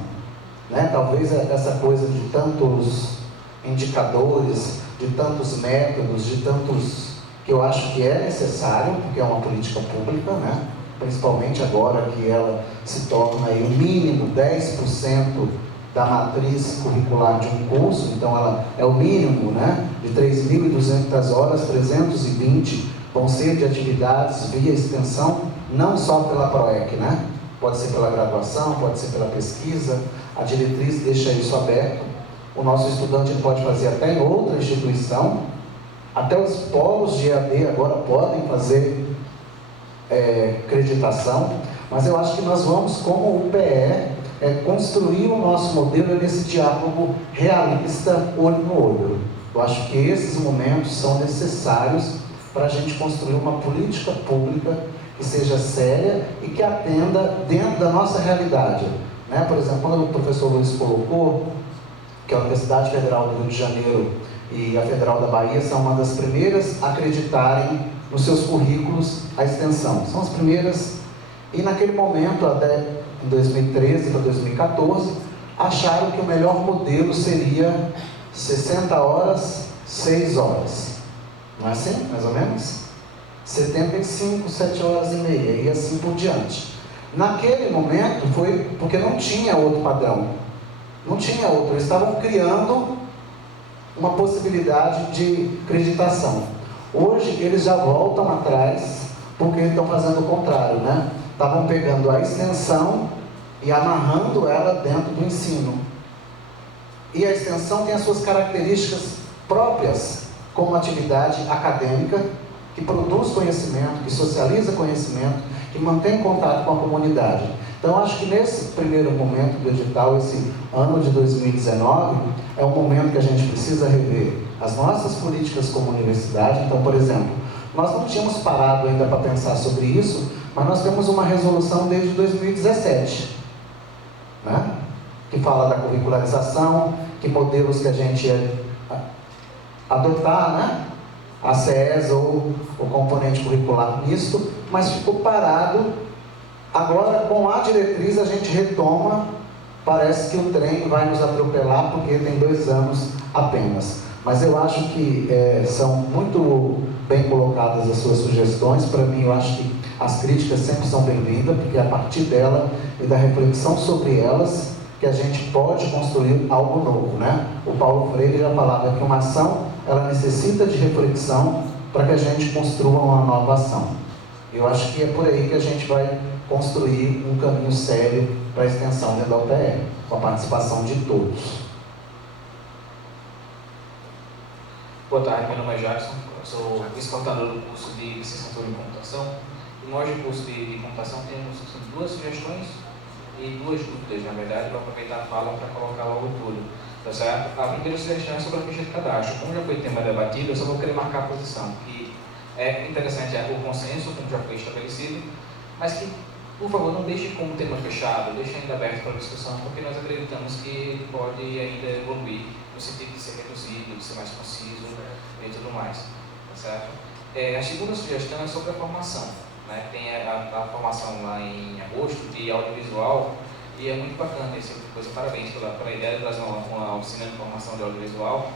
né? Talvez essa coisa de tantos indicadores, de tantos métodos, de tantos que eu acho que é necessário, porque é uma política pública, né? Principalmente agora que ela se torna aí o mínimo 10% da matriz curricular de um curso, então ela é o mínimo, né? De 3.200 horas, 320 vão ser de atividades via extensão, não só pela PROEC, né? Pode ser pela graduação, pode ser pela pesquisa, a diretriz deixa isso aberto. O nosso estudante pode fazer até em outra instituição, até os polos de EAD agora podem fazer acreditação, mas eu acho que nós vamos, como o PE, construir o nosso modelo nesse diálogo realista, olho no olho. Eu acho que esses momentos são necessários para a gente construir uma política pública que seja séria e que atenda dentro da nossa realidade. Né? Por exemplo, quando o professor Luiz colocou que a Universidade Federal do Rio de Janeiro e a Federal da Bahia são uma das primeiras a acreditarem nos seus currículos a extensão. São as primeiras, e naquele momento, até em 2013 para 2014, acharam que o melhor modelo seria 60 horas, 6 horas. Não é assim, mais ou menos? 75, 7 horas e meia, e assim por diante. Naquele momento foi porque não tinha outro padrão. Não tinha outro, eles estavam criando uma possibilidade de acreditação. Hoje eles já voltam atrás, porque estão fazendo o contrário, né? Estavam pegando a extensão e amarrando ela dentro do ensino. E a extensão tem as suas características próprias, como atividade acadêmica, que produz conhecimento, que socializa conhecimento, que mantém contato com a comunidade. Então, acho que nesse primeiro momento do edital, esse ano de 2019, é um momento que a gente precisa rever as nossas políticas como universidade. Então, por exemplo, nós não tínhamos parado ainda para pensar sobre isso, mas nós temos uma resolução desde 2017, né? Que fala da curricularização, que modelos que a gente ia adotar, né? A CES ou o componente curricular misto, mas ficou parado. Agora, com a diretriz, a gente retoma. Parece que o trem vai nos atropelar, porque tem 2 anos apenas. Mas eu acho que são muito bem colocadas as suas sugestões. Para mim, eu acho que as críticas sempre são bem-vindas, porque é a partir dela e da reflexão sobre elas que a gente pode construir algo novo, né? O Paulo Freire já falava que uma ação, ela necessita de reflexão para que a gente construa uma nova ação. Eu acho que é por aí que a gente vai construir um caminho sério para a extensão dentro da UPE, com a participação de todos. Boa tarde, meu nome é Jackson, eu sou vice-coordenador do curso de licenciatura em computação. E nós, do curso de computação, temos 2 sugestões e 2 dúvidas, na verdade, para aproveitar a fala para colocar logo tudo. Tá certo? A primeira sugestão é sobre a ficha de cadastro. Como já foi tema debatido, eu só vou querer marcar a posição, que é interessante o consenso, como já foi estabelecido, mas que, por favor, não deixe como tema fechado, deixe ainda aberto para discussão, porque nós acreditamos que pode ainda evoluir no sentido de ser reduzido, de ser mais conciso e tudo mais. Tá certo? A segunda sugestão é sobre a formação. Né? Tem a formação lá em agosto de audiovisual, e é muito bacana esse tipo de coisa. Parabéns pela ideia de trazer uma oficina de formação de audiovisual.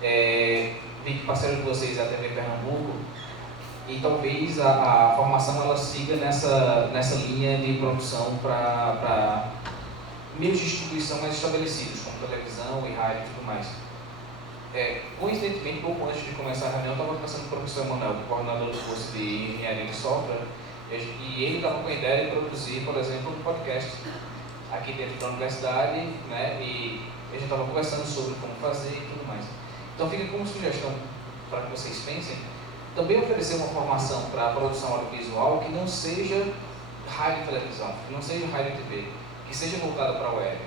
Vi que parceiro de vocês é a TV Pernambuco, e talvez a formação ela siga nessa linha de produção para meios de distribuição mais estabelecidos, como televisão e rádio e tudo mais. Coincidentemente, pouco antes de começar a reunião, eu estava conversando com o professor Emanuel, coordenador do curso de engenharia de software, e ele estava com a ideia de produzir, por exemplo, um podcast aqui dentro da universidade, né? E a gente estava conversando sobre como fazer e tudo mais. Então fica como sugestão para que vocês pensem, também oferecer uma formação para a produção audiovisual que não seja rádio e televisão, que não seja rádio e TV, que seja voltada para a web.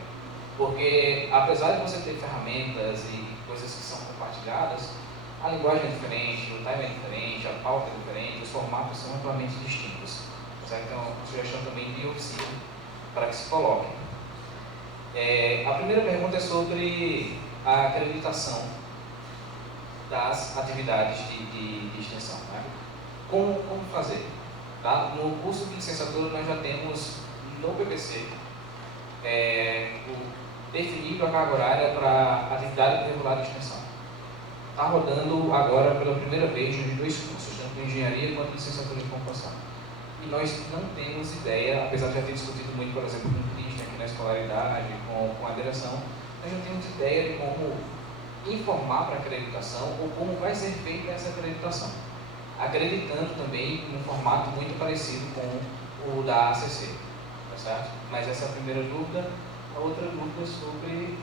Porque apesar de você ter ferramentas e coisas que são compartilhadas, a linguagem é diferente, o time é diferente, a pauta é diferente, os formatos são amplamente distintos. Certo? Então, uma sugestão também de oficina para que se coloque. A primeira pergunta é sobre a acreditação das atividades de extensão. Né? Como fazer? Tá? No curso de licenciatura nós já temos no PPC definido a carga horária para atividade regular de extensão. está rodando agora pela primeira vez nos 2 cursos, tanto em engenharia quanto em licenciatura de computação. E nós não temos ideia, apesar de já ter discutido muito, por exemplo, com o Cristian aqui na escolaridade, com a direção, nós não temos ideia de como informar para a acreditação ou como vai ser feita essa acreditação. Acreditando também num formato muito parecido com o da ACC, tá certo? Mas essa é a primeira dúvida. A outra dúvida é sobre...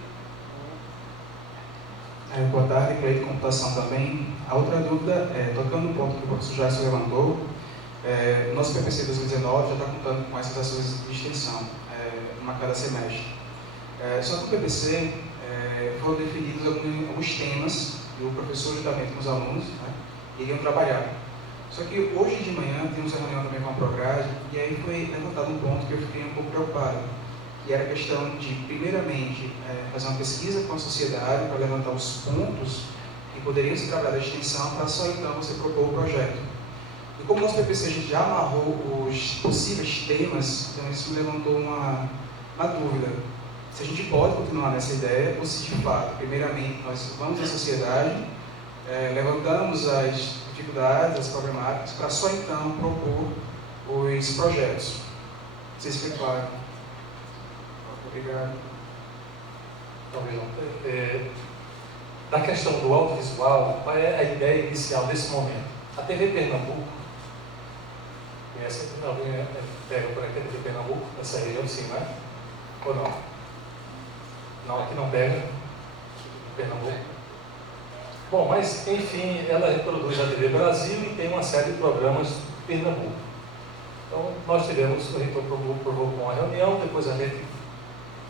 Boa tarde, Cleide de Computação também. A outra dúvida, tocando no ponto que o professor Jason levantou, o nosso PPC 2019 já está contando com essas ações de extensão, uma cada semestre. Só que o PPC foram definidos alguns temas que o professor, juntamente com os alunos, iriam trabalhar. Só que hoje de manhã temos uma reunião também com a Prograde, e aí foi levantado um ponto que eu fiquei um pouco preocupado, que era a questão de, primeiramente, fazer uma pesquisa com a sociedade para levantar os pontos que poderiam ser trabalhados da extensão, para só então você propor o projeto. E como o nosso PPC a gente já amarrou os possíveis temas, então isso me levantou uma dúvida. Se a gente pode continuar nessa ideia, ou se de fato, primeiramente, nós vamos à sociedade, levantamos as dificuldades, as problemáticas, para só então propor os projetos. Não sei se foi claro. Obrigado. Então, vejam, da questão do audiovisual, qual é a ideia inicial desse momento? A TV Pernambuco, conhece? Alguém pega por aqui a TV Pernambuco, essa região sim, não é? Ou não? Não, aqui não pega, Pernambuco. Bom, mas enfim, ela reproduz a TV Brasil e tem uma série de programas Pernambuco. Então, nós tivemos, o reitor provocou uma reunião, depois a gente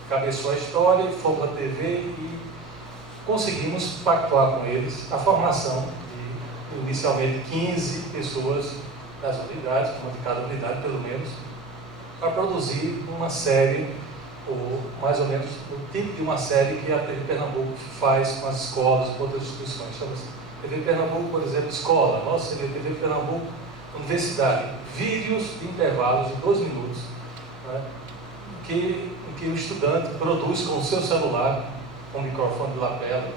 cabeçou a história, fomos à TV e conseguimos pactuar com eles a formação de, inicialmente, 15 pessoas das unidades, uma de cada unidade pelo menos, para produzir uma série, ou mais ou menos o tipo de uma série que a TV Pernambuco faz com as escolas, com outras instituições. Chama-se TV Pernambuco, por exemplo, escola, nossa seria TV Pernambuco, universidade, vídeos de intervalos de 2 minutos, né, em que o estudante produz com o seu celular, com microfone de lapela,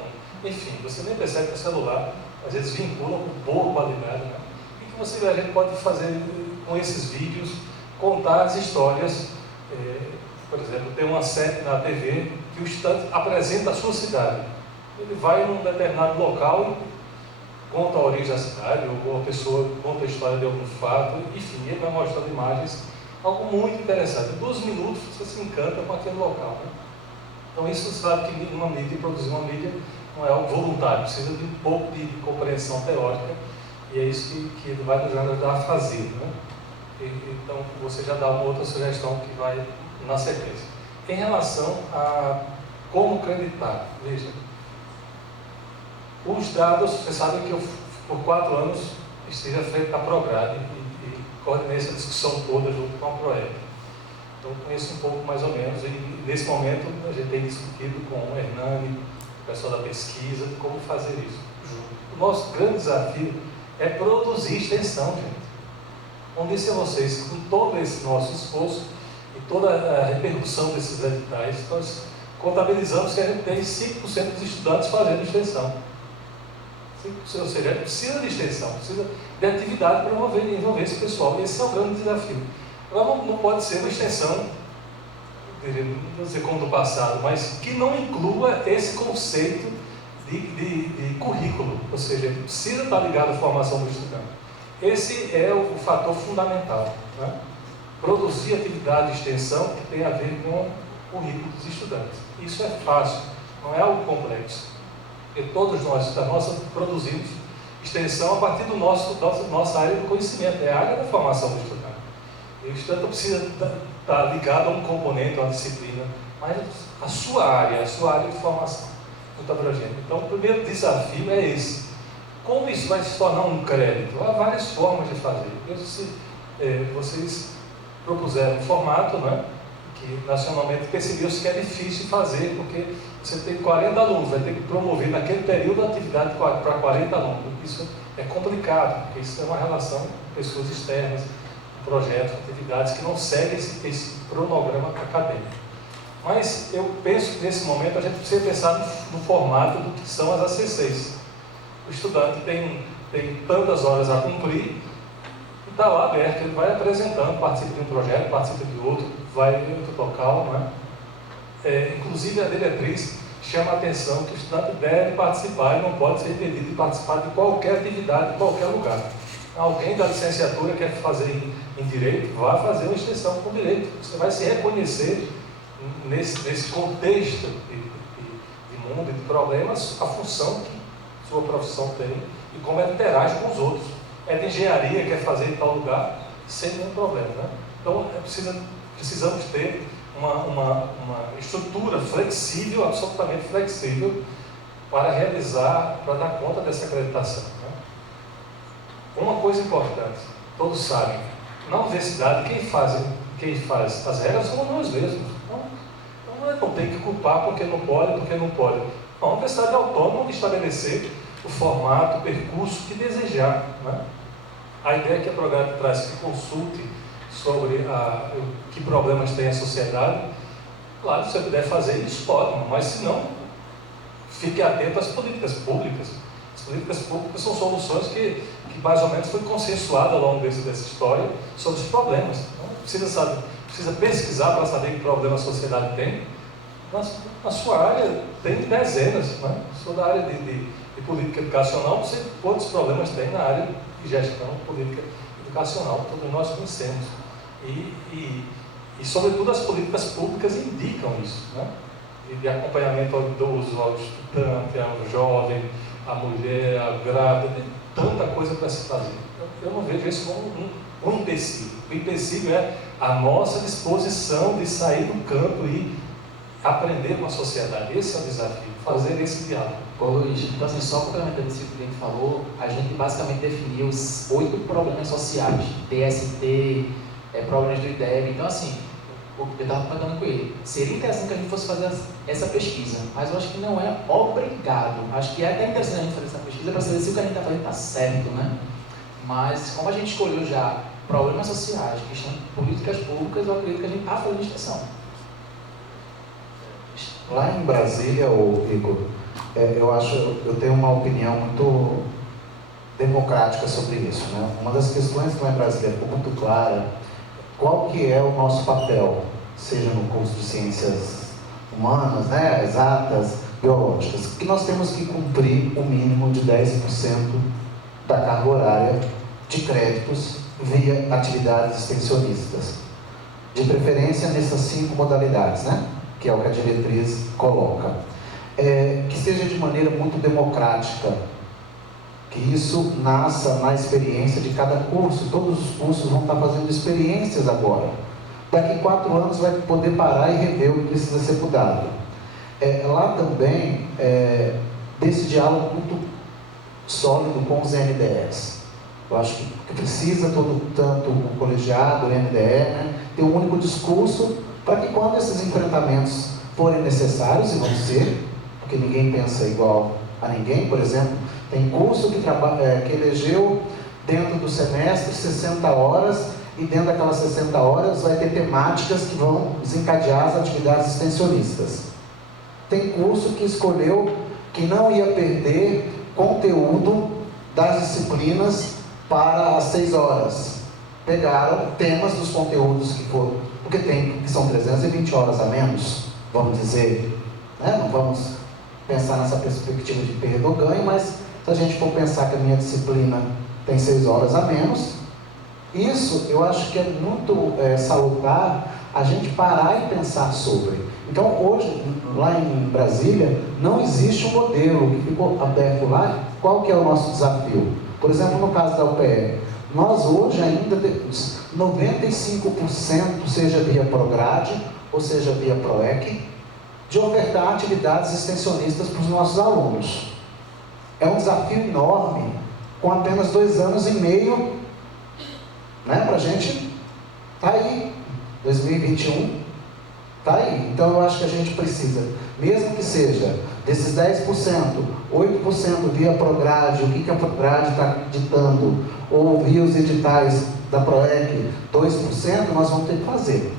enfim, você nem percebe que o celular, às vezes vincula com boa qualidade, né? E que a gente pode fazer com esses vídeos, contar as histórias, por exemplo, tem uma série na TV que o estudante apresenta a sua cidade. Ele vai num determinado local e conta a origem da cidade, ou a pessoa conta a história de algum fato, enfim, ele vai mostrando imagens, algo muito interessante. Em 2 minutos você se encanta com aquele local, né? Então isso você sabe que uma mídia, produzir uma mídia não é algo voluntário, precisa de um pouco de compreensão teórica, e é isso que ele vai nos ajudar a fazer, né? Então você já dá uma outra sugestão que vai na sequência. Em relação a como acreditar, veja, os dados, vocês sabem que eu por 4 anos estive à frente da Prograde e coordenei essa discussão toda junto com a ProEP. Então conheço um pouco mais ou menos, e nesse momento a gente tem discutido com o Hernani, o pessoal da pesquisa, de como fazer isso junto. O nosso grande desafio é produzir extensão, gente. Como disse a vocês, com todo esse nosso esforço e toda a repercussão desses editais, nós contabilizamos que a gente tem 5% dos estudantes fazendo extensão. 5%, ou seja, a gente precisa de extensão, precisa de atividade para envolver esse pessoal. E esse é o grande desafio. Agora, não pode ser uma extensão, não vou dizer como do passado, mas que não inclua esse conceito de currículo, ou seja, precisa estar ligado à formação do estudante. Esse é o fator fundamental, né? Produzir atividade de extensão que tem a ver com o currículo dos estudantes. Isso é fácil, não é algo complexo. Porque todos nós, produzimos extensão a partir da nossa área do conhecimento, é a área da formação do estudante. E o estudante precisa estar ligado a um componente, a uma disciplina, mas a sua área de formação, muito abrangente. Então, o primeiro desafio é esse. Como isso vai se tornar um crédito? Há várias formas de fazer. Vocês propuseram um formato, né, que nacionalmente percebeu-se que é difícil fazer, porque você tem 40 alunos, vai ter que promover naquele período a atividade para 40 alunos. Isso é complicado, porque isso é uma relação com pessoas externas, projetos, atividades que não seguem esse cronograma acadêmico. Mas eu penso que nesse momento a gente precisa pensar no formato do que são as ACCs. O estudante tem tantas horas a cumprir, e está lá aberto, ele vai apresentando, participa de um projeto, participa de outro, vai em outro local, não é? Inclusive a diretriz chama a atenção que o estudante deve participar e não pode ser impedido de participar de qualquer atividade, em qualquer lugar. Alguém da licenciatura quer fazer em Direito, vá fazer uma extensão com Direito. Você vai se reconhecer nesse contexto de mundo e de problemas, a função que sua profissão tem e como ela interage com os outros. É de engenharia, quer fazer em tal lugar, sem nenhum problema, né? Então, precisamos ter uma estrutura flexível, absolutamente flexível, para realizar, para dar conta dessa acreditação, né? Uma coisa importante, todos sabem, na universidade quem faz as regras somos nós mesmos. Não tem que culpar porque não pode. A universidade é autônoma de estabelecer o formato, o percurso que desejar, né? A ideia que a Prograde traz que consulte sobre que problemas tem a sociedade, claro, se você puder fazer isso, pode, mas se não, fique atento às políticas públicas. As políticas públicas são soluções que mais ou menos foi consensuado ao longo dessa história sobre os problemas. Então, precisa pesquisar para saber que problema a sociedade tem. Na sua área tem dezenas, né? Sou da área de política educacional, não sei quantos problemas tem na área de gestão política educacional, todos nós conhecemos. E sobretudo as políticas públicas indicam isso, né? De acompanhamento ao idoso, ao estudante, ao jovem, à mulher, à grávida, tem tanta coisa para se fazer. Eu não vejo isso como um empecilho. O empecilho é a nossa disposição de sair do campo e aprender com a sociedade. Esse é o desafio, fazer esse diálogo. Ô Luiz, então assim, só complementando isso que a gente falou, a gente basicamente definiu os 8 problemas sociais, DST, problemas do IDEB. Então assim, eu estava comentando com ele, seria interessante que a gente fosse fazer essa pesquisa, mas eu acho que não é obrigado. Acho que é até interessante a gente fazer essa pesquisa para saber se o que a gente está fazendo está certo, né? Mas como a gente escolheu já problemas sociais, questão de políticas públicas, eu acredito que a gente está fazendo extensão. Lá em Brasília, Igor, eu tenho uma opinião muito democrática sobre isso, né? Uma das questões que lá em Brasília ficou muito clara, qual que é o nosso papel, seja no curso de ciências humanas, né, exatas, biológicas, que nós temos que cumprir o mínimo de 10% da carga horária de créditos via atividades extensionistas, de preferência nessas 5 modalidades, né? Que é o que a diretriz coloca, que seja de maneira muito democrática, que isso nasça na experiência de cada curso. Todos os cursos vão estar fazendo experiências agora. Daqui 4 anos vai poder parar e rever o que precisa ser mudado. Lá também, desse diálogo muito sólido com os NDEs. Eu acho que precisa tanto o colegiado, o NDE, né, ter um único discurso, para que quando esses enfrentamentos forem necessários, e vão ser, porque ninguém pensa igual a ninguém. Por exemplo, tem curso que elegeu dentro do semestre 60 horas, e dentro daquelas 60 horas vai ter temáticas que vão desencadear as atividades extensionistas. Tem curso que escolheu que não ia perder conteúdo das disciplinas para as 6 horas. Pegaram temas dos conteúdos que foram, porque que são 320 horas a menos, vamos dizer, né? Não vamos pensar nessa perspectiva de perda ou ganho, mas se a gente for pensar que a minha disciplina tem 6 horas a menos, isso eu acho que é muito salutar a gente parar e pensar sobre. Então hoje, lá em Brasília, não existe um modelo que ficou aberto lá. Qual que é o nosso desafio? Por exemplo, no caso da UPE, nós hoje ainda temos 95%, seja via Prograde ou seja via PROEC, de ofertar atividades extensionistas para os nossos alunos. É um desafio enorme, com apenas 2 anos e meio, né, para a gente. Está aí, 2021, está aí. Então eu acho que a gente precisa, mesmo que seja desses 10%, 8% via Prograde, o que a Prograde está ditando, ou via os editais da PROEC, 2%, nós vamos ter que fazer.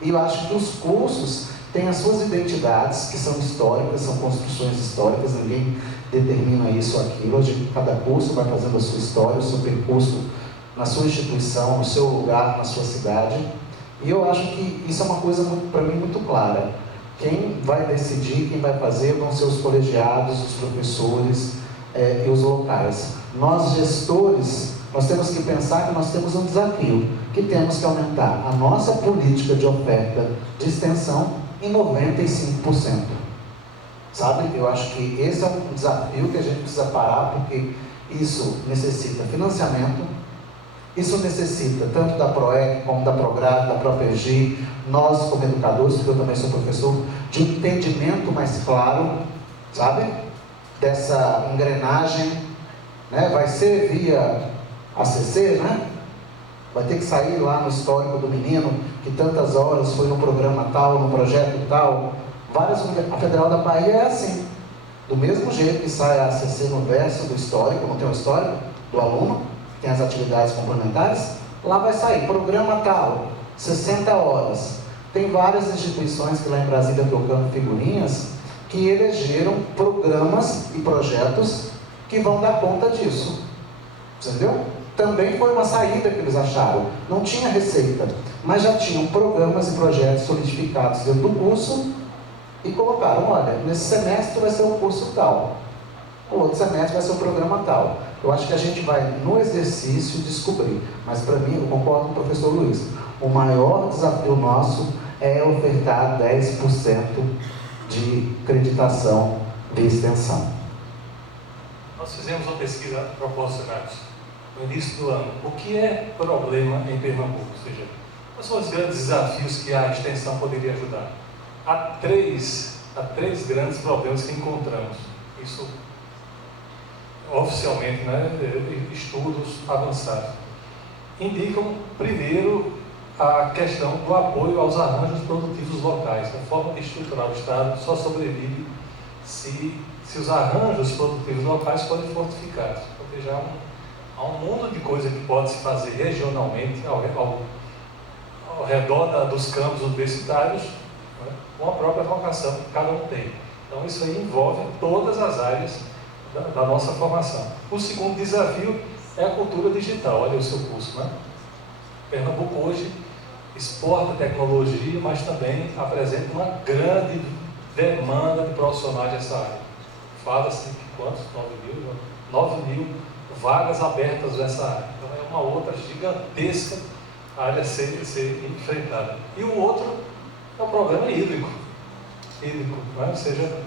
E eu acho que os cursos têm as suas identidades, que são históricas, são construções históricas, ninguém determina isso ou aquilo. Cada curso vai fazendo a sua história, o seu percurso na sua instituição, no seu lugar, na sua cidade. E eu acho que isso é uma coisa, para mim, muito clara. Quem vai decidir, quem vai fazer, vão ser os colegiados, os professores e os locais. Nós, gestores, nós temos que pensar que nós temos um desafio, que temos que aumentar a nossa política de oferta de extensão em 95%. Sabe? Eu acho que esse é um desafio que a gente precisa parar, porque isso necessita financiamento, isso necessita tanto da PROEC como da PROGRAD, da própria EGI, nós como educadores, porque eu também sou professor, de um entendimento mais claro, sabe? Dessa engrenagem, né? Vai ser via ACC, né? Vai ter que sair lá no histórico do menino, que tantas horas foi no programa tal, no projeto tal. A Federal da Bahia é assim. Do mesmo jeito que sai a ACC no verso do histórico, não tem o histórico do aluno, tem as atividades complementares, lá vai sair programa tal, 60 horas. Tem várias instituições que lá em Brasília, trocando figurinhas, que elegeram programas e projetos que vão dar conta disso. Entendeu? Também foi uma saída que eles acharam. Não tinha receita, mas já tinham programas e projetos solidificados dentro do curso e colocaram, olha, nesse semestre vai ser o curso tal, o outro semestre vai ser o programa tal. Eu acho que a gente vai, no exercício, descobrir. Mas para mim, eu concordo com o professor Luiz, o maior desafio nosso é ofertar 10% de acreditação de extensão. Nós fizemos uma pesquisa proporcional no início do ano. O que é problema em Pernambuco? Ou seja, quais são os grandes desafios que a extensão poderia ajudar? Há três grandes problemas que encontramos. Isso oficialmente, né, estudos avançados. Indicam, primeiro, a questão do apoio aos arranjos produtivos locais. A forma de estruturar o Estado só sobrevive se os arranjos produtivos locais forem fortificados. Ou seja, há um mundo de coisas que pode se fazer regionalmente ao redor dos campos universitários, né, com a própria vocação que cada um tem. Então isso aí envolve todas as áreas da nossa formação. O segundo desafio é a cultura digital. Olha o seu curso, né? Pernambuco hoje exporta tecnologia, mas também apresenta uma grande demanda de profissionais dessa área. Fala-se de quantos? 9 mil vagas abertas nessa área. Então é uma outra gigantesca área a ser enfrentada. E o outro é o problema hídrico, né? Ou seja,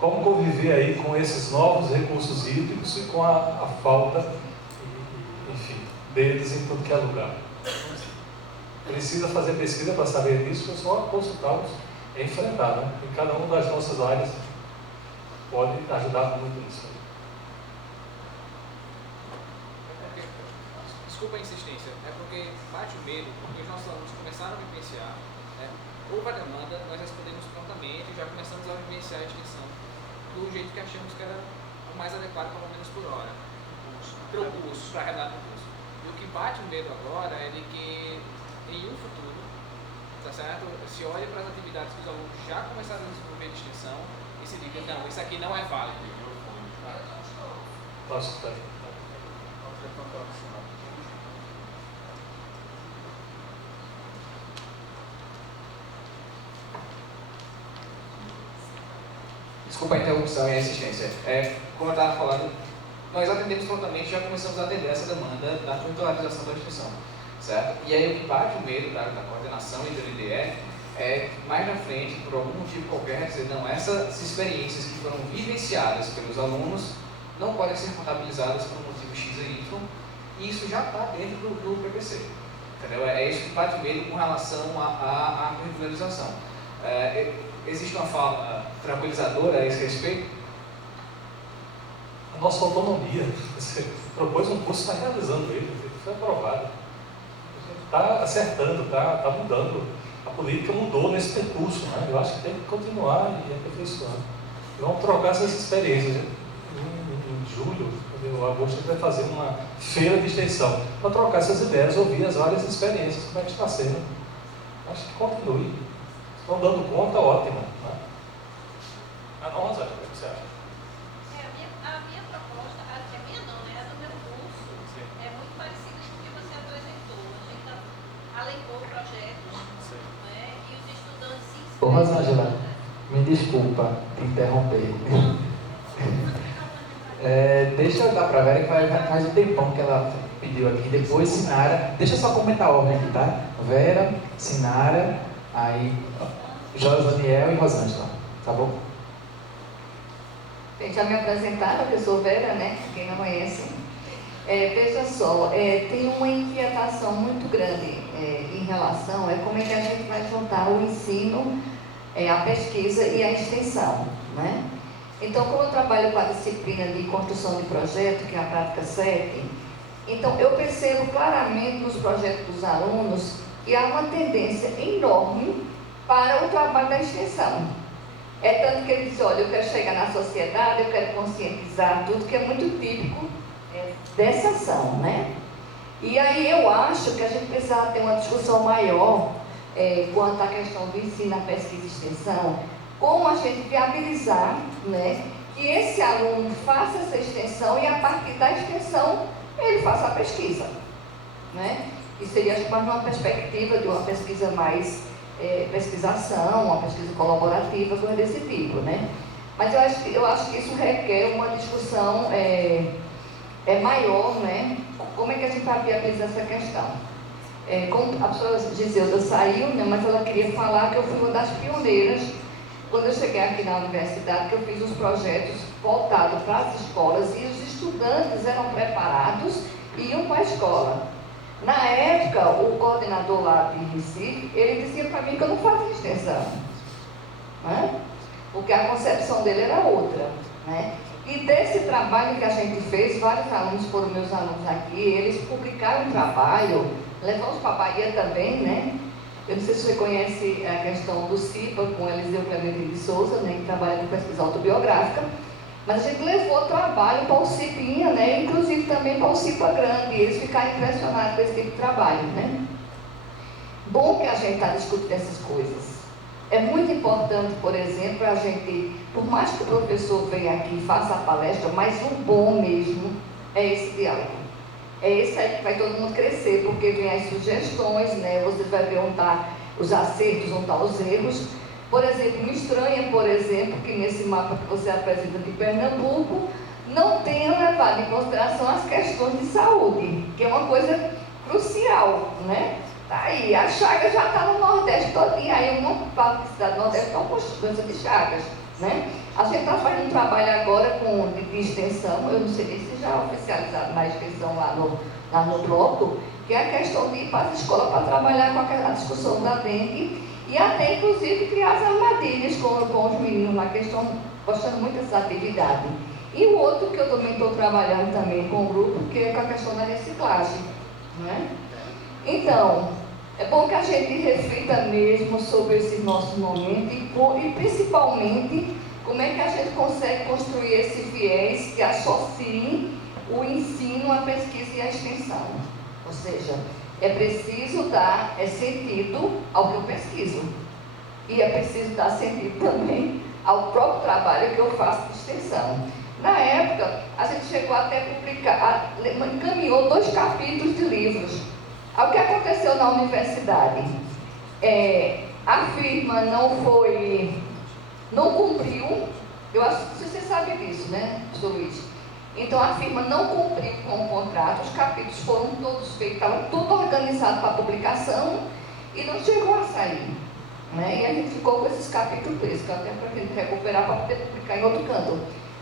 como conviver aí com esses novos recursos hídricos e com a falta, enfim, deles em tudo que é lugar. Precisa fazer pesquisa para saber disso, é só consultá-los e enfrentar, né? E cada uma das nossas áreas pode ajudar muito nisso. Desculpa a insistência, é porque bate o medo, porque os nossos alunos começaram a vivenciar, né? Houve a demanda, nós respondemos prontamente e já começamos a vivenciar a extensão do jeito que achamos que era o mais adequado, pelo menos por hora, para o curso, para a realidade do curso. E o que bate o medo agora é de que em um futuro, tá certo? Se olha para as atividades que os alunos já começaram a desenvolver de extensão e se diga, não, isso aqui não é válido. Posso estar. Desculpa a interrupção e a insistência. Como eu estava falando, nós atendemos prontamente, já começamos a atender essa demanda da culturalização da instituição, certo? E aí o que bate o medo da coordenação e do LDE é que mais na frente, por algum motivo qualquer, dizer, não, essas experiências que foram vivenciadas pelos alunos não podem ser contabilizadas por um motivo X e Y, e isso já está dentro do PPC, entendeu? É isso que bate o medo com relação à curricularização. Existe uma fala tranquilizadora a esse respeito? A nossa autonomia. Você propôs um curso, está realizando ele foi aprovado. Está acertando, está mudando. A política mudou nesse percurso, né? Eu acho que tem que continuar e aperfeiçoando. Vamos trocar essas experiências. Em julho, ou agosto, a gente vai fazer uma feira de extensão para trocar essas ideias, ouvir as várias experiências, como é que está sendo. Acho que continue. Estão dando conta, ótimo. Né? Não, Rosário, o que você acha? propor projetos, né? E os estudantes se Ô Rosângela, me desculpa te interromper. Deixa eu dar para a Vera, que faz um tempão que ela pediu aqui. Depois Sinara. Deixa eu só comentar a ordem aqui, tá? Vera, Sinara, aí Josaniel e Rosângela. Tá bom? Bem, já me apresentaram, eu sou Vera, né? Quem não conhece. Veja só, tem uma inquietação muito grande em relação a como é que a gente vai juntar o ensino, a pesquisa e a extensão, né? Então, como eu trabalho com a disciplina de construção de projeto, que é a prática 7, então eu percebo claramente nos projetos dos alunos que há uma tendência enorme para o trabalho da extensão. Tanto que ele diz, olha, eu quero chegar na sociedade, eu quero conscientizar tudo, que é muito típico dessa ação, né? E aí eu acho que a gente precisa ter uma discussão maior quanto à questão do ensino, a pesquisa e extensão, como a gente viabilizar, né, que esse aluno faça essa extensão e a partir da extensão ele faça a pesquisa, né? E seria, acho que, mais uma perspectiva de uma pesquisa mais pesquisação, uma pesquisa colaborativa, coisa desse tipo, né? Mas eu acho que isso requer uma discussão maior, né? Como é que a gente vai viabilizar essa questão? Como a professora Giselda saiu, né, mas ela queria falar que eu fui uma das pioneiras quando eu cheguei aqui na universidade, que eu fiz os projetos voltados para as escolas e os estudantes eram preparados e iam para a escola. Na época, o coordenador lá de Recife, ele dizia para mim que eu não fazia extensão, né? Porque a concepção dele era outra, né? E desse trabalho que a gente fez, vários alunos foram meus alunos aqui, eles publicaram um trabalho, levamos para a Bahia também, né? Eu não sei se você conhece a questão do CIPA, com Eliseu Clemente de Souza, né, que trabalha com pesquisa autobiográfica, mas a gente levou o trabalho para o CIPinha, né, inclusive também para o CIPA grande, e eles ficaram impressionados com esse tipo de trabalho, né? Bom que a gente está discutindo essas coisas. É muito importante, por exemplo, a gente, por mais que o professor venha aqui e faça a palestra, mas o bom mesmo é esse diálogo. É esse aí que vai todo mundo crescer, porque vem as sugestões, né? Você vai ver onde estão os acertos, onde estão os erros. Por exemplo, me estranha, por exemplo, que nesse mapa que você apresenta de Pernambuco, não tenha levado em consideração as questões de saúde, que é uma coisa crucial, né? Tá aí, a Chagas já está no Nordeste todinho, aí eu não falo que cidade do Nordeste estão com doença de Chagas, né? A gente está fazendo um trabalho agora de extensão, eu não sei nem se já é oficializado na extensão lá no bloco, que é a questão de ir para as escolas para trabalhar com a discussão da dengue e até, inclusive, criar as armadilhas com os meninos lá, que estão gostando muito dessa atividade. E o outro que eu também estou trabalhando também com o grupo, que é com a questão da reciclagem, né? Então, é bom que a gente reflita mesmo sobre esses nossos momentos e principalmente como é que a gente consegue construir esse viés que associe o ensino, a pesquisa e a extensão. Ou seja, é preciso dar sentido ao que eu pesquiso. E é preciso dar sentido também ao próprio trabalho que eu faço de extensão. Na época, a gente chegou até a publicar, encaminhou 2 capítulos de livros. O que aconteceu na universidade? A firma não cumpriu, eu acho que você sabe disso, né, Sr. Luiz? Então a firma não cumpriu com o contrato, os capítulos foram todos feitos, estava tudo organizado para publicação e não chegou a sair, né? E a gente ficou com esses capítulos presos, que até para a gente recuperar para poder publicar em outro canto.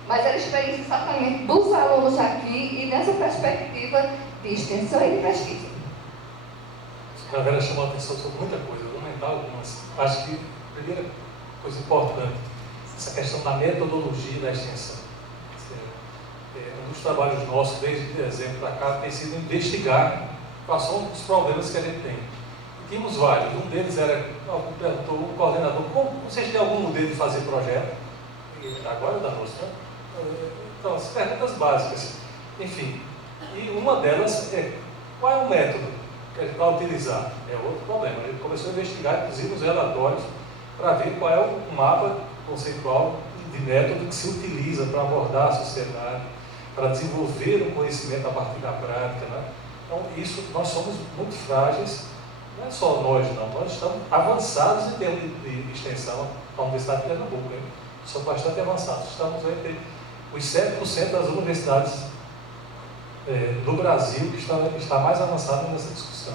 Mas era a experiência exatamente dos alunos aqui e nessa perspectiva de extensão e de pesquisa. A Vera chamou a atenção sobre muita coisa, eu vou comentar algumas. Acho que a primeira coisa importante, essa questão da metodologia da extensão. Um dos trabalhos nossos, desde dezembro para cá, tem sido investigar quais são os problemas que a gente tem. E tínhamos vários, um deles era, algum perguntou, o coordenador, como vocês têm algum modelo de fazer projeto? E agora é da nossa, né? Então, as perguntas básicas, enfim. E uma delas é, qual é o método que a gente vai utilizar? É outro problema. A gente começou a investigar, inclusive, os relatórios, para ver qual é o mapa conceitual de método que se utiliza para abordar a sociedade, para desenvolver um conhecimento a partir da prática, né? Então, isso, nós somos muito frágeis Não é só nós, não. Nós estamos avançados em termos de extensão da Universidade de Pernambuco. Hein? Somos bastante avançados. Estamos entre os 7% das universidades do Brasil que está mais avançado nessa discussão.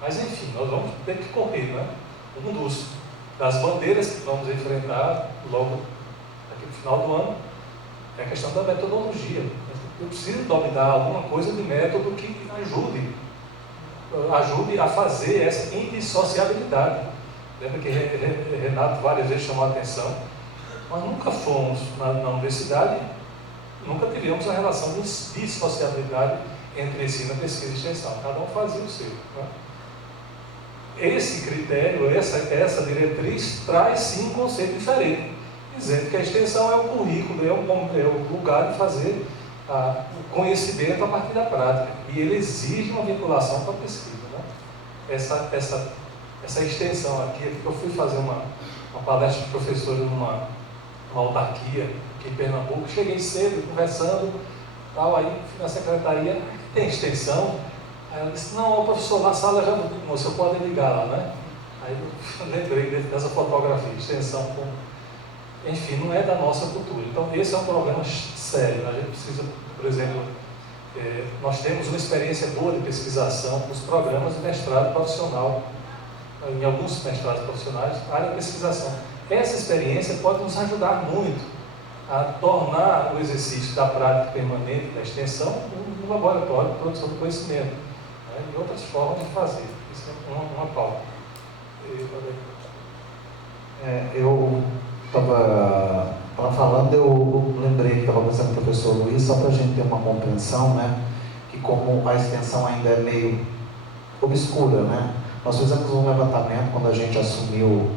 Mas, enfim, nós vamos ter que correr, né? Das bandeiras que vamos enfrentar logo aqui no final do ano é a questão da metodologia. Eu preciso dominar alguma coisa de método que ajude a fazer essa indissociabilidade. Lembra que Renato várias vezes chamou a atenção? Nós nunca fomos na universidade, nunca tivemos a relação de dissociabilidade entre ensino, pesquisa e extensão. Cada um fazia o seu. Né? Esse critério, essa diretriz, traz sim um conceito diferente, dizendo que a extensão é o currículo, é o lugar de fazer o conhecimento a partir da prática. E ele exige uma vinculação com a pesquisa. Né? Essa extensão aqui eu fui fazer uma palestra de professor numa autarquia aqui em Pernambuco, cheguei cedo, conversando, tal, aí fui na secretaria, tem extensão? Aí ela disse, não, o professor, na sala já não tem, você pode ligar lá, né? Aí eu lembrei dessa fotografia, extensão com... Enfim, não é da nossa cultura. Então, esse é um problema sério. A gente precisa, por exemplo, nós temos uma experiência boa de pesquisação com os programas de mestrado profissional, em alguns mestrados profissionais, área de pesquisação. Essa experiência pode nos ajudar muito a tornar o exercício da prática permanente, da extensão, um laboratório de produção de conhecimento, né? E outras formas de fazer. Isso é uma pauta. Eu estava falando, eu lembrei que estava conversando com o professor Luiz, só para a gente ter uma compreensão, né, que como a extensão ainda é meio obscura, né, nós fizemos um levantamento quando a gente assumiu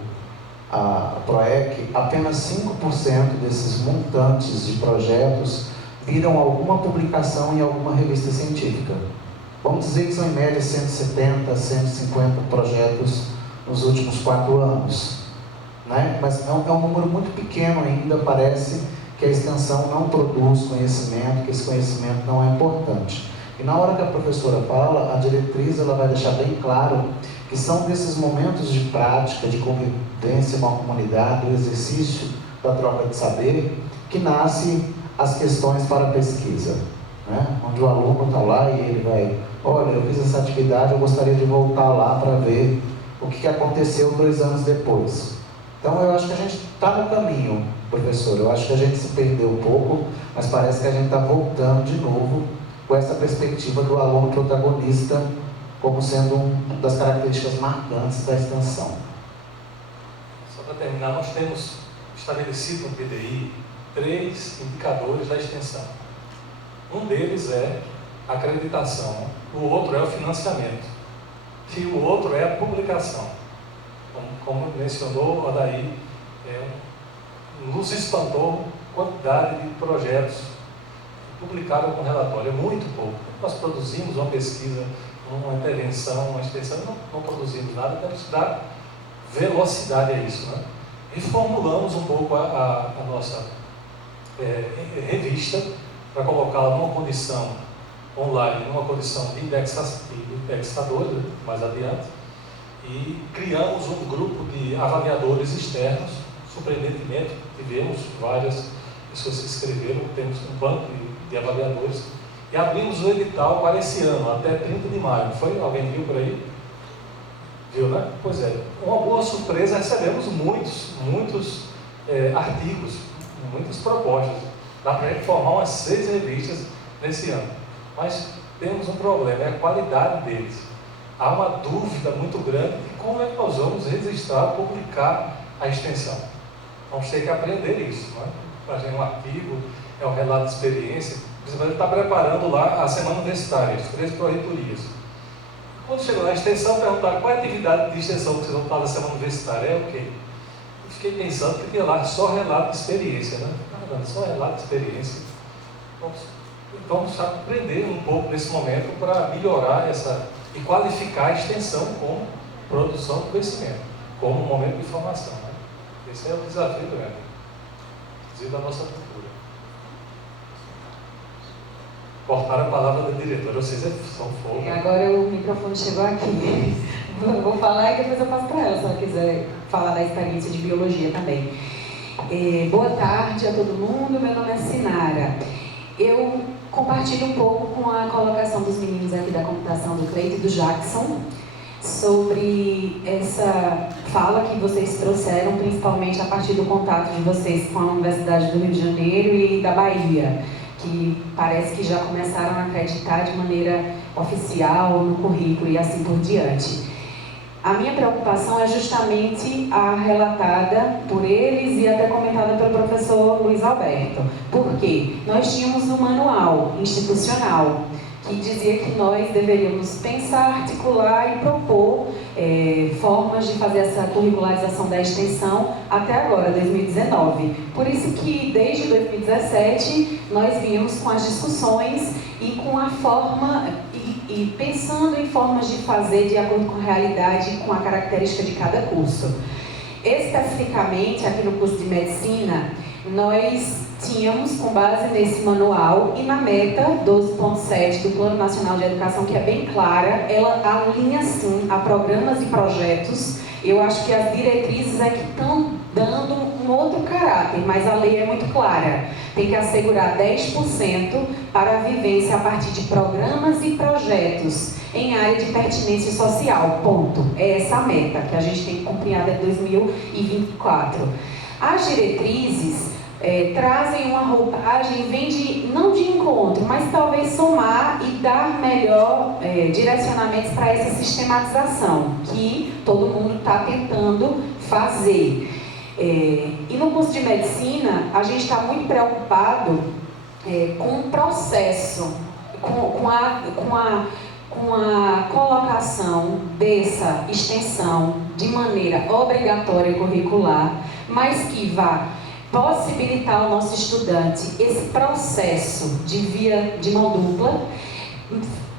a PROEC, apenas 5% desses montantes de projetos viram alguma publicação em alguma revista científica. Vamos dizer que são em média 170, 150 projetos nos últimos 4 anos. Né? Mas é um número muito pequeno ainda, parece que a extensão não produz conhecimento, que esse conhecimento não é importante. E na hora que a professora fala, a diretriz ela vai deixar bem claro que são desses momentos de prática, de convivência com a comunidade, o exercício da troca de saber, que nascem as questões para a pesquisa. Né? Onde o aluno está lá e ele vai, olha, eu fiz essa atividade, eu gostaria de voltar lá para ver o que aconteceu 2 anos depois. Então, eu acho que a gente está no caminho, professor. Eu acho que a gente se perdeu um pouco, mas parece que a gente está voltando de novo com essa perspectiva do aluno protagonista como sendo uma das características marcantes da extensão. Só para terminar, nós temos estabelecido no PDI 3 indicadores da extensão. Um deles é a acreditação, o outro é o financiamento e o outro é a publicação. Como mencionou o Adair, nos espantou a quantidade de projetos publicados com relatório. É muito pouco. Nós produzimos uma pesquisa, uma intervenção, uma extensão, não produzimos nada, temos que dar velocidade a isso. Né? Reformulamos um pouco a nossa revista para colocá-la numa condição online, numa condição de indexador, mais adiante. E criamos um grupo de avaliadores externos. Surpreendentemente, tivemos várias pessoas que se inscreveram, temos um banco de avaliadores, e abrimos o edital para esse ano, até 30 de maio. Foi? Alguém viu por aí? Viu, né? Pois é. Uma boa surpresa, recebemos muitos artigos, muitas propostas. Dá para formar umas 6 revistas nesse ano. Mas temos um problema, é a qualidade deles. Há uma dúvida muito grande de como é que nós vamos registrar, publicar a extensão. Vamos ter que aprender isso. Né? Fazer um artigo, um relato de experiência. Por exemplo, ele está preparando lá a semana universitária, as 3 proreitorias. Quando chegou na extensão, perguntaram qual é a atividade de extensão que vocês vão fazer na semana universitária. É o quê? Eu fiquei pensando que tinha lá só relato de experiência. Né? Só relato de experiência. Vamos aprender um pouco nesse momento para melhorar e qualificar a extensão como produção de conhecimento, como um momento de formação. Né? Esse é o desafio grande, inclusive da nossa cultura. Cortar a palavra da diretora, vocês são fogo. Agora o microfone chegou aqui. Vou falar e depois eu passo para ela, se ela quiser falar da experiência de biologia também. Boa tarde a todo mundo, meu nome é Sinara. Eu compartilho um pouco com a colocação dos meninos aqui da computação, do Cleito e do Jackson, sobre essa fala que vocês trouxeram, principalmente a partir do contato de vocês com a Universidade do Rio de Janeiro e da Bahia, que parece que já começaram a acreditar de maneira oficial no currículo e assim por diante. A minha preocupação é justamente a relatada por eles e até comentada pelo professor Luiz Alberto. Por quê? Nós tínhamos um manual institucional que dizia que nós deveríamos pensar, articular e propor formas de fazer essa curricularização da extensão até agora, 2019. Por isso que, desde 2017, nós vínhamos com as discussões e com a forma, e pensando em formas de fazer de acordo com a realidade e com a característica de cada curso. Especificamente, aqui no curso de Medicina, nós tínhamos, com base nesse manual e na meta 12.7 do Plano Nacional de Educação, que é bem clara, ela alinha sim a programas e projetos. Eu acho que as diretrizes é que estão dando um outro caráter, mas a lei é muito clara. Tem que assegurar 10% para a vivência a partir de programas e projetos em área de pertinência social, ponto. É essa a meta que a gente tem que cumprir até 2024. As diretrizes trazem uma roupagem, vem não de encontro, mas talvez somar e dar melhor direcionamentos para essa sistematização que todo mundo está tentando fazer. E no curso de Medicina, a gente está muito preocupado com o processo, com a colocação dessa extensão de maneira obrigatória e curricular, mas que vá possibilitar ao nosso estudante esse processo de via de mão dupla,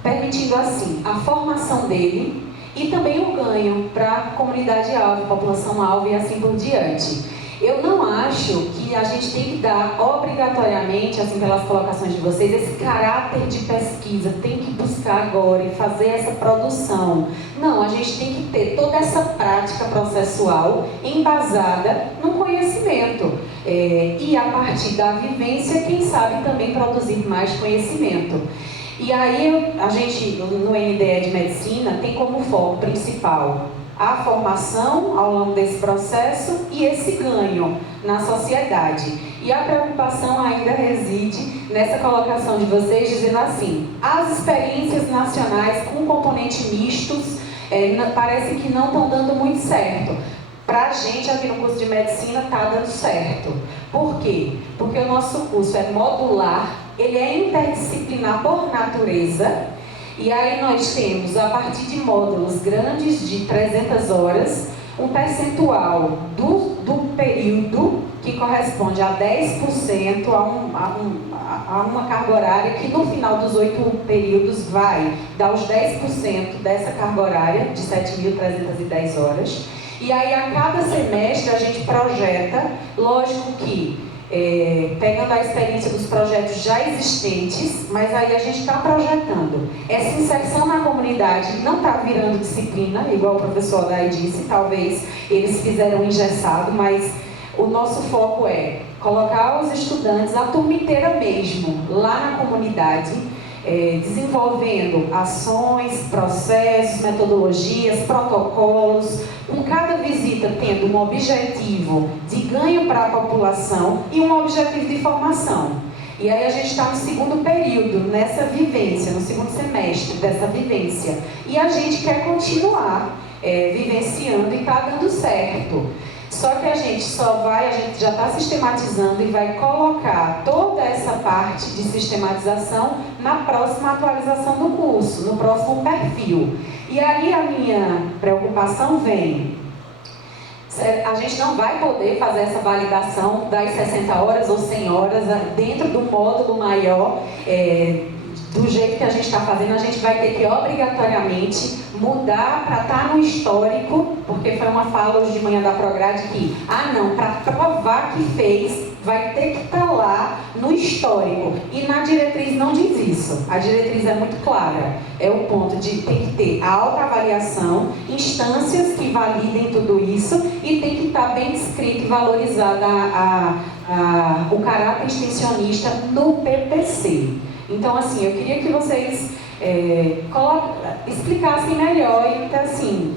permitindo assim a formação dele e também o ganho para a comunidade-alvo, população-alvo e assim por diante. Eu não acho que a gente tem que dar obrigatoriamente, assim pelas colocações de vocês, esse caráter de pesquisa, tem que buscar agora e fazer essa produção. Não, a gente tem que ter toda essa prática processual embasada no conhecimento. E a partir da vivência, quem sabe também produzir mais conhecimento. E aí a gente, no NDE de Medicina, tem como foco principal a formação ao longo desse processo e esse ganho na sociedade. E a preocupação ainda reside nessa colocação de vocês, dizendo assim, as experiências nacionais com componentes mistos parece que não estão dando muito certo. Para a gente aqui no curso de Medicina está dando certo. Por quê? Porque o nosso curso é modular, ele é interdisciplinar por natureza. E aí nós temos, a partir de módulos grandes de 300 horas, um percentual do período que corresponde a 10% a uma carga horária que no final dos 8 períodos vai dar os 10% dessa carga horária de 7.310 horas. E aí a cada semestre a gente projeta, lógico que pegando a experiência dos projetos já existentes, mas aí a gente está projetando. Essa inserção na comunidade não está virando disciplina, igual o professor Adai disse, talvez eles fizeram engessado, mas o nosso foco é colocar os estudantes, a turma inteira mesmo, lá na comunidade, desenvolvendo ações, processos, metodologias, protocolos, com cada visita tendo um objetivo de ganho para a população e um objetivo de formação. E aí a gente está no segundo período, nessa vivência, no segundo semestre dessa vivência. E a gente quer continuar vivenciando e está dando certo. Só que a gente já está sistematizando e vai colocar toda essa parte de sistematização na próxima atualização do curso, no próximo perfil. E aí a minha preocupação vem, a gente não vai poder fazer essa validação das 60 horas ou 100 horas dentro do módulo maior, do jeito que a gente está fazendo, a gente vai ter que obrigatoriamente mudar para estar no histórico, porque foi uma fala hoje de manhã da Prograde que, para provar que fez, vai ter que estar lá no histórico. E na diretriz não diz isso. A diretriz é muito clara. É o ponto de tem que ter a autoavaliação, instâncias que validem tudo isso e tem que estar bem escrito e valorizada o caráter extensionista no PPC. Então, assim, eu queria que vocês explicassem melhor. Então, assim,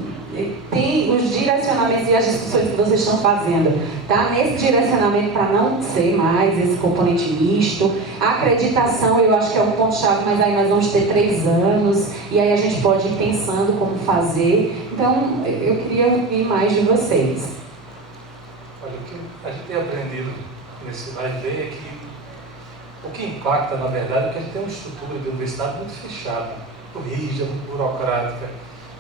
tem os direcionamentos e as discussões que vocês estão fazendo, tá? Nesse direcionamento para não ser mais esse componente misto. A acreditação, eu acho que é um ponto-chave, mas aí nós vamos ter 3 anos e aí a gente pode ir pensando como fazer. Então, eu queria ouvir mais de vocês. Olha, o que a gente tem aprendido nesse vai ver é que o que impacta, na verdade, é que a gente tem uma estrutura de universidade muito fechada, muito rígida, muito burocrática.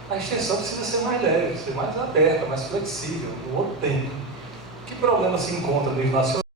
A extensão precisa ser mais leve, ser mais aberta, mais flexível, no outro tempo. Que problema se encontra no nível nacional?